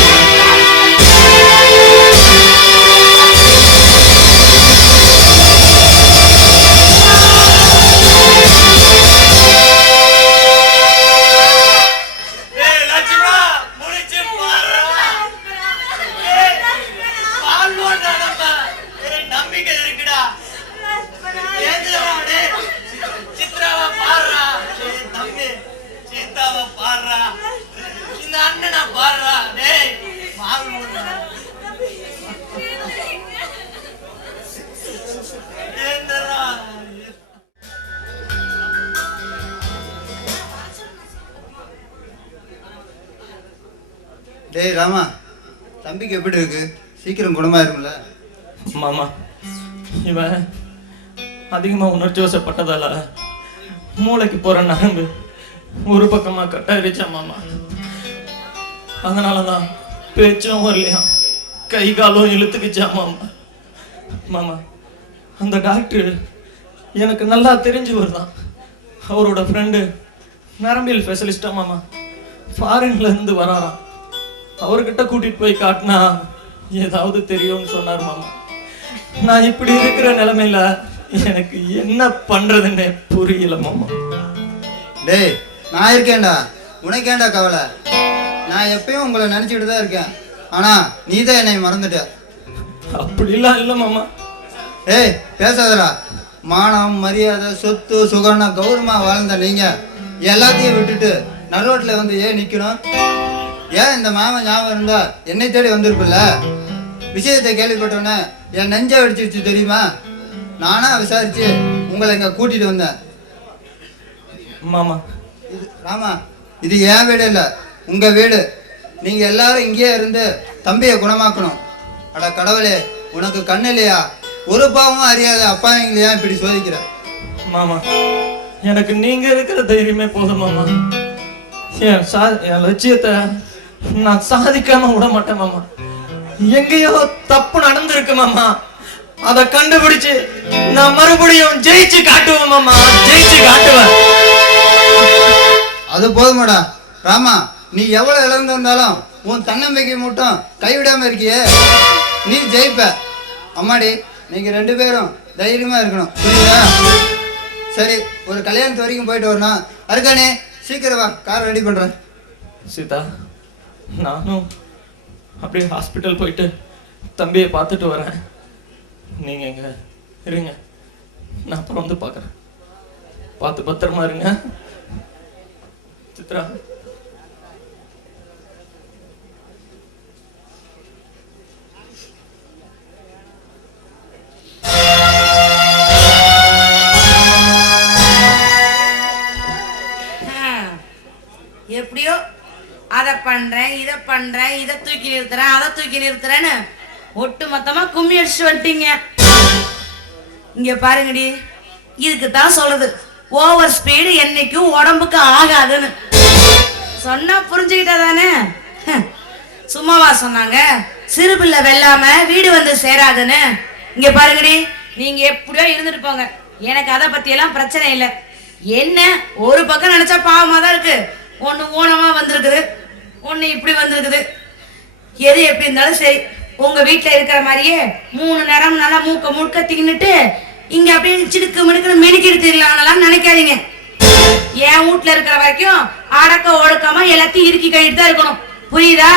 டேய் ராமா, தம்பிக்கு எப்படி இருக்கு? சீக்கிரம் குணமாயிரும்ல? மாமா, இவன் அதிகமா உணர்ச்சி வசப்பட்டதால மூளைக்கு போற நரம்பு ஒரு பக்கமா கட்டாயிருச்சா மாமா. அதனாலதான் பேச்சும் வரலையா, கை காலும் இழுத்துக்குச்சா மாமா. மாமா அந்த டாக்டர் எனக்கு நல்லா தெரிஞ்சவர் தான். அவரோட ஃப்ரெண்டு நரம்பியல் ஸ்பெஷலிஸ்டா மாமா, ஃபாரின்ல இருந்து வராராம். அவர்கிட்ட கூட்டிட்டு போய் காட்டினா ஏதாவது தெரியும்னு சொன்னார் மாமா. நான் இப்படி இருக்கிற நிலைமையில எனக்கு என்ன பண்றதுன்னு புரியல மாமா. டேய் நான் இருக்கேன்டா, உனக்கேண்டா கவலை? நான் எப்பயும் உங்களை நினைச்சுக்கிட்டு தான் இருக்கேன். ஆனா நீ தான் என்னை மறந்துட்ட. அப்படிலாம் இல்லை மாமா. ஏய் பேசாதடா. மானம் மரியாதை சொத்து சுகம்னா கௌரவமா வாழ்ந்த நீங்க எல்லாத்தையும் விட்டுட்டு நடுரோட்டில் வந்து ஏன் நிக்கணும்? ஏன் இந்த மாமன் ஞாபகம் இருந்தா என்னை தேடி வந்திருப்பில்ல? விஷயத்தை கேள்விப்பட்டோன்னே என் நெஞ்சை வெடிச்சிருச்சு தெரியுமா? நானா விசாரிச்சு உங்களை இங்க கூட்டிட்டு வந்தேன் மாமா. ராமா, இது என் வீடு இல்லை, உங்க வீடு. நீங்க எல்லாரும் இங்கேயே இருந்து தம்பியை குணமாக்கணும். அட கடவுளே, உனக்கு கண்ணு இல்லையா? ஒரு பாவமும் அறியாத அப்பாவிங்களையா இப்படி சோதிக்கிற? மாமா எனக்கு நீங்க இருக்கிற தைரியமே போதும் மாமா. என் லட்சியத்தை நான் சாதிக்காம விட மாட்டேன் மாமா. எங்கேயோ தப்பு நடந்திருக்கு மாமா, அதை கண்டுபிடிச்சு நான் மறுபடியும் ஜெயிச்சு காட்டுவேன் மாமா, ஜெயிச்சு காட்டுவேன். அது போதுமாடா ராமா. நீ எவ்வளவு இழந்து வந்தாலும் உன் தன்னம்பிக்கை மட்டும் கைவிடாம இருக்கியே, நீ ஜெயிப்ப. அம்மாடி, நீங்க 2 பேரும் தைரியமா இருக்கணும், புரியுதா? சரி, ஒரு கல்யாணத்து வரைக்கும் போயிட்டு வரணும். அருக்கானே சீக்கிரம் வா, கார் ரெடி பண்றேன். சீதா, நானும் அப்படியே ஹாஸ்பிட்டல் போயிட்டு தம்பியை பார்த்துட்டு வரேன். நீங்க எங்க இருங்க, நான் அப்புறம் வந்து பார்க்குறேன். பார்த்து பத்திரமா இருங்க. சித்ரா, எப்படியோ அதை பண்றேன், இதை பண்றேன், இதை தூக்கி நிறுத்துறேன், அதை தூக்கி நிறுத்துறேன்னு ஒட்டு மொத்தமா கும்மி அடிச்சு வந்துட்டீங்க. இங்க பாருங்கடி, இதுக்கு தான் சொல்லுது ஓவர் ஸ்பீடு என்னைக்கும் உடம்புக்கு ஆகாதுன்னு. சொன்னா புரிஞ்சுக்கிட்டா தானே? சும்மாவா சொன்னாங்க சிறு பிள்ளை வெல்லாம வீடு வந்து சேராதுன்னு? இங்க பாருங்கடி, நீங்க எப்படியோ இருந்துட்டு போங்க, எனக்கு அதை பத்தி எல்லாம் பிரச்சனை இல்லை. என்ன ஒரு பக்கம் நினைச்சா பாவமா தான் இருக்கு. ஒண்ணு ஊனமா வந்திருக்குது, ஒண்ணு இப்படி வந்திருக்குது. எது எப்படி இருந்தாலும் சரி, உங்க வீட்டுல இருக்கிற மாதிரியே 3 நேரம் நல்லா மூக்க முழுக்க தின்னுட்டு இங்க அப்படியே சிடுக்கு மிடுக்குன்னு மெனுக்கிட்டு தெரியலாம் நினைக்காதீங்க. என் வீட்டுல இருக்கிற வரைக்கும் அடக்க ஒடுக்காம எல்லாத்தையும் இறுக்கி கழிட்டு தான் இருக்கணும். புரியுதா?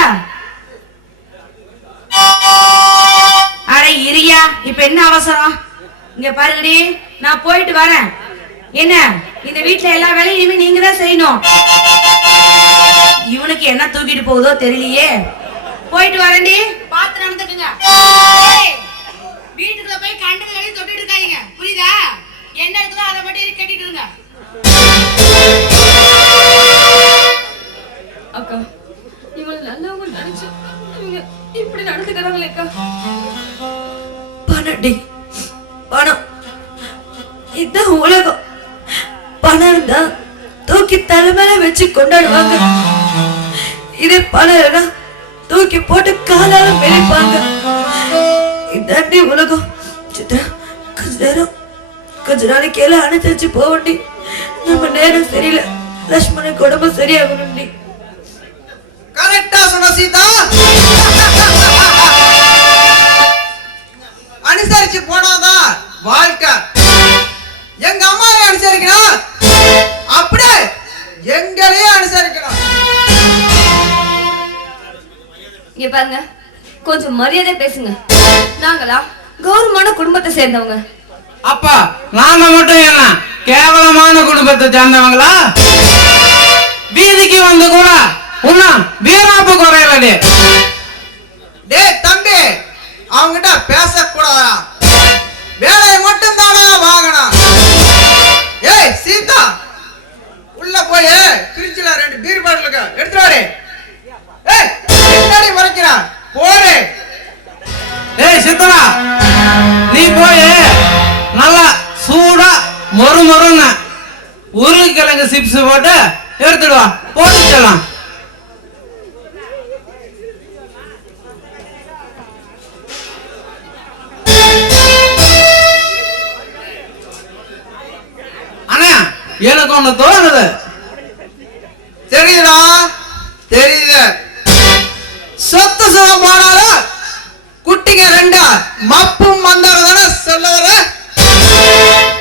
அட இரியா, இப்ப என்ன அவசரம்? இங்க பாருங்கடி, நான் போயிட்டு வரேன். என்ன இந்த வீட்டுல எல்லா வேலையும் இனிமே நீங்க தான் செய்யணும். இவனுக்கு என்ன தூக்கிட்டு போகுதோ தெரியலையே. போயிட்டு வரேன்டி, பார்த்து நடந்துக்குங்க. வீட்டுக்குள்ள போய் கண்டது கடையும் தொட்டு இருக்காதீங்க. புரியுதா? என்ன இருக்குதோ அதை மட்டும் கட்டிட்டு இருங்க. அக்கா, இவங்க நல்லவங்க நினைச்சு இவங்க இப்படி நடந்துக்கிறாங்களே அக்கா. பணம், பணம் இதான் உலகம். பணம் இருந்தா தூக்கி தலைமையில வச்சு கொண்டாடுவாங்க. இதே பணம் இல்லைன்னா தூக்கி போட்டு காலால மெலிப்பாங்க. இதாண்டி உலகம். கொஞ்ச நாளைக்கு எல்லாம் அனுசரிச்சு போவண்டி. நம்ம நேரம் சரியில்லை, லட்சுமணன் குடும்பம் சரியாகணும்டி. கரெக்டா சொன்ன சீதா. அனுசரிச்சு போனாதான் வாழ்க்கை. எங்க அம்மாவை அனுசரிக்கணும், அப்படியே எங்களையே அனுசரிக்கணும். இங்க பாருங்க, கொஞ்சம் மரியாதை பேசுங்க. நாங்களா கௌரவமான குடும்பத்தை சேர்ந்தவங்க. அப்பா நாம மட்டும் என்ன கேவலமான குடும்பத்தை சேர்ந்தவங்களா? வீதிக்கு வந்து கூட இன்னும் வீராப்பு குறையலடி. டே தம்பி, அவங்கிட்ட பேசக்கூடாதா? வேலையை மட்டும் தானா வாங்கணும். ஏய் சீதா, உள்ள போய் பிரிட்ஜ்ல 2 பீர் பாட்டிலுக்கு எடுத்து வாரு. ஏய் என்னடி மறைக்கிறான்? போடு. ஏய் சித்தரா, நீ போய் நல்லா சூடா மொறு மொறுன்னு உருளைக்கிழங்கு சிப்ஸ் போட்டு எடுத்துடுவா. போட்டுக்கலாம். அண்ணா, எனக்கு ஒண்ணு தோணுது. தெரியுதா? தெரியுது. சொத்து சுகம் போனாலும் குட்டிங்க 2 மப்பும் மந்தாரதான சொல்ல வர.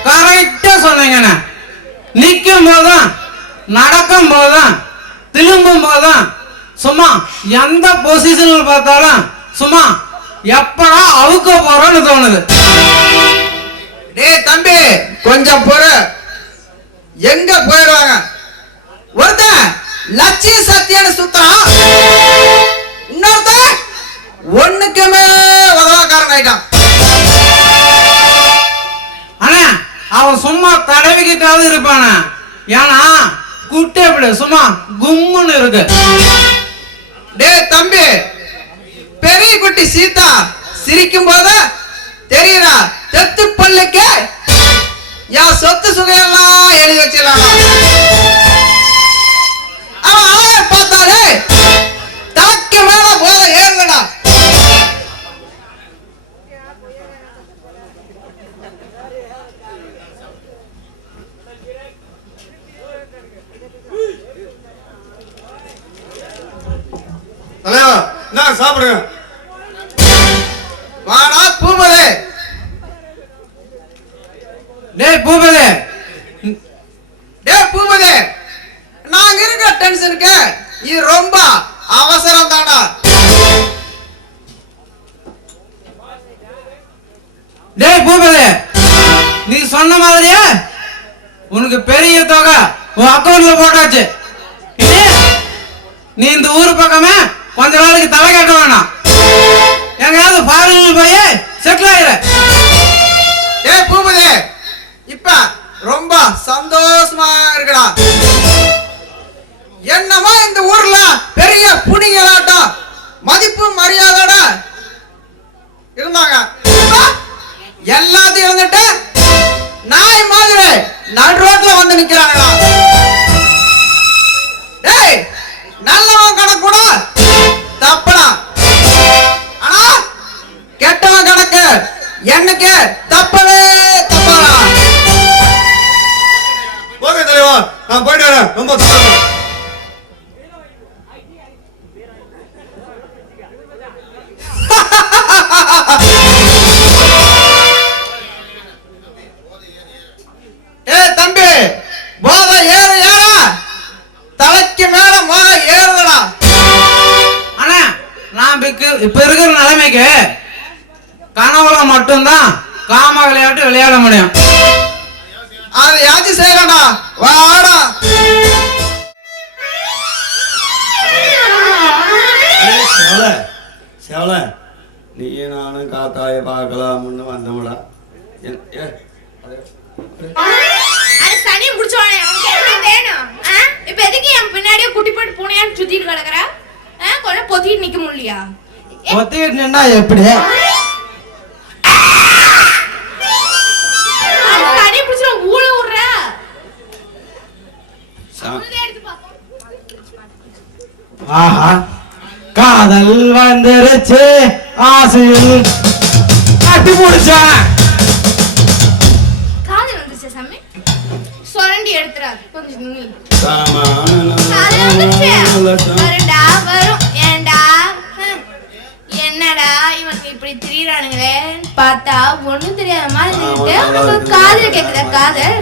கரெக்டா சொன்னீங்கண்ணா. நிக்கும் போதும் நடக்கும் போதும் திரும்பும் போதும் சும்மா எந்த பொசிஷன்ல பார்த்தாலும் சும்மா எப்படா அவுக்க போறோம்னு தோணுது. டேய் தம்பி, கொஞ்சம் பொறு. எங்க போயிடுவாங்க? ஒருத்தன் லட்சிய சத்தியன்னு சுத்தம், இன்னொருத்தன் ஒண்ணுக்குமே உதவாக்காரன் ஆயிட்டான். ஆனா அவன் சும்மா தடவிக்கிட்டாவது இருப்பான. ஏன்னா குட்டை அப்படி சும்மா கும்முன்னு இருக்கு. டேய் தம்பி, பெரிய குட்டி சீதா சிரிக்கும் போது தெரியுதா தெத்து பல்லுக்கு என் சொத்து சுகையெல்லாம் எழுதி வச்சிடலாம். அவன் ஆளை பார்த்தாலே தனக்கு மேல போத ஏறுங்கடா. தலைவா, நான் சாப்பிடுங்க. வாடா பூமதே. டேய் பூபதி, டேய் பூமதே, நாங்க இருக்க டென்ஷனுக்கு இது ரொம்ப அவசரம் தானா. டேய் பூபதி, நீ சொன்ன மாதிரியே உனக்கு பெரிய தொகை உன் அக்கௌண்ட்ல போட்டாச்சு. நீ இந்த ஊர் பக்கமே கொஞ்ச நாளைக்கு தலை கட்ட வேணாம். எங்கயாவது ஃபாரின்ல போய் செட்டில் ஆயிர. ஏய் பூமதே, இப்ப ரொம்ப சந்தோஷமா இருக்கடா. என்னமா இந்த ஊர்ல பெரிய புடிங்களாட்டம் மதிப்பு மரியாதையோட இருந்தாங்க. இப்ப எல்லாத்தையும் இருந்துட்டு நாய் மாதிரி நடு ரோட்ல வந்து நிக்கிறாங்களா? ஏய், நல்லவன் கணக்கு கூட தப்படா. ஆனா கெட்டவன் கணக்கு என்னைக்கு தப்பவே தப்படா. நான் போயிட்டு வரேன். ரொம்ப சந்தோஷம். தம்பி போதை ஏறு ஏறா தலைக்கு மேல மோத ஏறுதடா. ஆனா நான் இப்ப இருக்கிற நிலைமைக்கு கனவுல மட்டும்தான் காம விளையாட்டு விளையாட முடியும். அது யாச்சும் செய்யலடா வாடா. சேவல நீ நானும் காத்தாய பார்க்கலாம்னு வந்தோம்டா. அது சனி முடிச்சோனே உனக்கு என்ன வேணும்? இப்ப எதுக்கு என் பின்னாடியே குட்டி போட்டு பூனையான்னு சுத்திட்டு கிடக்குற? கொஞ்சம் பொத்திட்டு நிக்க முடியலையா? ஒத்திட்டு நின்னா எப்படி? அது சனி பிடிச்சிட ஊழ விடுற. ஆஹா காதல் வந்துருச்சு ஆசையில் கட்டி முடிச்சா. காதல் வந்துச்சு சாமி. சொரண்டி எடுத்துறாது கொஞ்சம் நில்லு. வரும் ஏண்டா என்னடா இவங்க இப்படி திரியறானுங்களே பார்த்தா ஒண்ணும் தெரியாத மாதிரி உனக்கு காதல் கேக்குதா? காதல்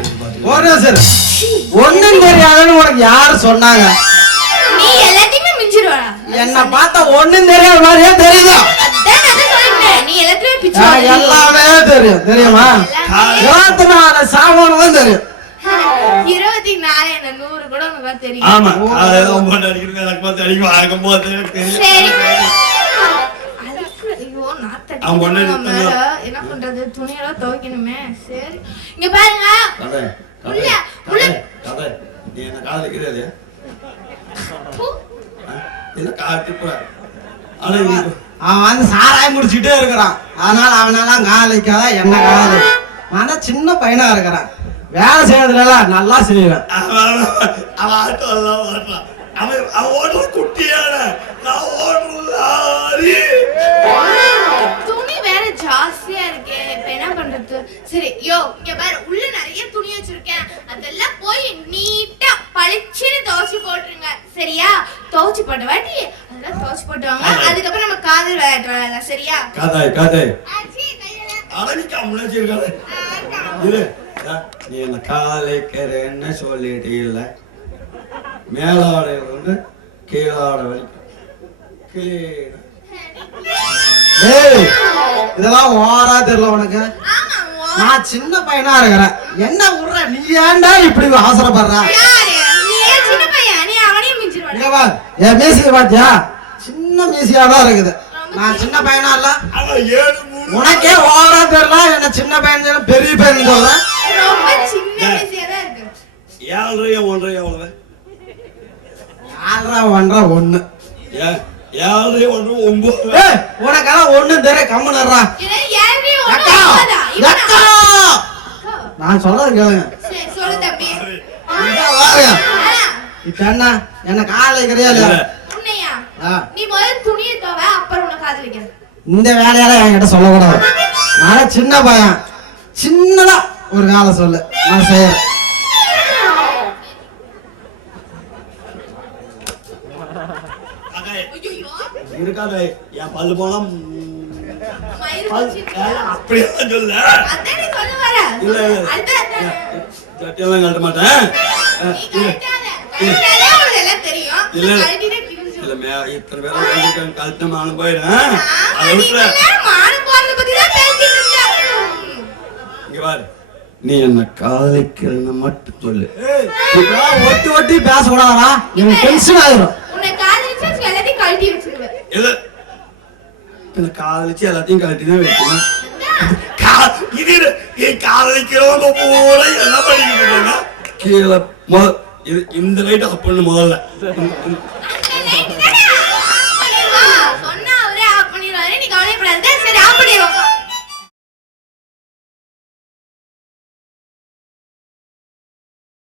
ஒரு நிமிஷம் ஒண்ணும் தெரியாதுன்னு உனக்கு யாரு சொன்னாங்க? நீ எல்லாத்தையுமே மிஞ்சிருவாடா. என்ன பார்த்தா ஒண்ணும் தெரியாத மாதிரியே தெரியுதா? அதான் நான் சொல்லிட்டேன் நீ எல்லாத்தையுமே பிச்சு எல்லாமே தெரியும் தெரியுமா? 24 சாமானும் தெரியும். 24 என்ன 100 கூட உனக்கு தெரியும். ஆமா அதெல்லாம் போட்டு அடிக்கிறது எனக்கு பார்த்து அடிக்கும் ஆகும் போது தெரியும். சரி ஐயோ நாத்தடி என்ன பண்றது? துணியெல்லாம் துவைக்கணுமே. சரி இங்க பாருங்க உள்ள உள்ள கதை நீ என்ன காதலிக்கிறது என்ன காட்டு போற. அவன் வந்து சாராயம் முடிச்சுட்டே இருக்கிறான். அதனால அவனெல்லாம் காதலிக்காத என்ன காதலி. நான் சின்ன பையனா இருக்கிறான். வேலை செய்யறதுல நல்லா செய்வேன். அவன் ஆட்டோ எல்லாம் ஓட்டுறான். அவன் ஓட்டுற குட்டியான நான் ஓடுறாரி. துணி வேற ஜாஸ்தியா இருக்கே. இப்ப என்ன பண்றது? சரி யோ இங்க பாரு உள்ள நிறைய துணி வச்சிருக்கேன். அதெல்லாம் போய் நீட்டா பளிச்சுன்னு துவைச்சு போட்டுருங்க. சரியா? துவைச்சு போட்ட வாட்டி அதெல்லாம் துவைச்சு போட்டுவாங்க. அதுக்கப்புறம் நம்ம காதல் விளையாடுறோம். சரியா? கதை கதை அடனிக்கா முன்னாடி இரு. நீ என்ன காதலிக்கிறேன்னு சொல்லிட்டு இல்ல மேலாடை வந்து கீழாடை வரைக்கும் கிளீன். இதெல்லாம் ஓரா தெரியல உனக்கு. நான் சின்ன பையனா இருக்கிறேன். என்ன விடுற நீ ஏன்டா இப்படி அவசரப்படுற? சின்ன பையன் நீ அவனையும் மிஞ்சிருவாங்க. என் மீசிய பாத்தியா? சின்ன மீசியா தான் இருக்குது. நான் சின்ன பையனா இல்ல. உனக்கே ஓரா தெரியல. என்ன சின்ன பையன் பெரிய பையன் சொல்ற. ரொம்ப சின்ன மீசியா தான் இருக்கு. 7 1 எவ்வளவு? 4 1 1 7 1 9. உனக்கெல்லாம் ஒண்ணும் தெரிய கம்முனறா. நான் சொல்றது கேளுங்க. சொல்லு தம்பி. இப்ப என்ன காதலிக்கிறியா இல்ல? உன்னையா? நீ முதல்ல துணியை துவை அப்புறம் உன்னை காதலிக்கிறேன். இந்த வேலையால என்கிட்ட சொல்லக்கூடாது. நான் சின்ன பையன். சின்னதா ஒரு காலை சொல்லு நான் செய்யறேன். இருக்காத என் பல்லு போனா அப்படியே சொல்ல. இல்ல சட்டியெல்லாம் கட்ட மாட்டேன். இல்ல இத்தனை பேரும் கழட்ட மானும் போயிடுறேன். அதை விட்டுற இங்க பாரு நீ என்ன காதலிக்கிறன்னு மட்டும் சொல்லு. ஒட்டி ஒட்டி பேசக்கூடாதா? எனக்கு டென்ஷன் ஆயிரும். இல்ல காதலிச்சு எல்லாத்தையும் கழட்டி தான் வைக்கணும். இது என் காதலிக்கிறவங்க பூரா என்ன பண்ணிக்கிட்டு இருக்காங்க கீழே இந்த லைட் ஆஃப் பண்ணு முதல்ல.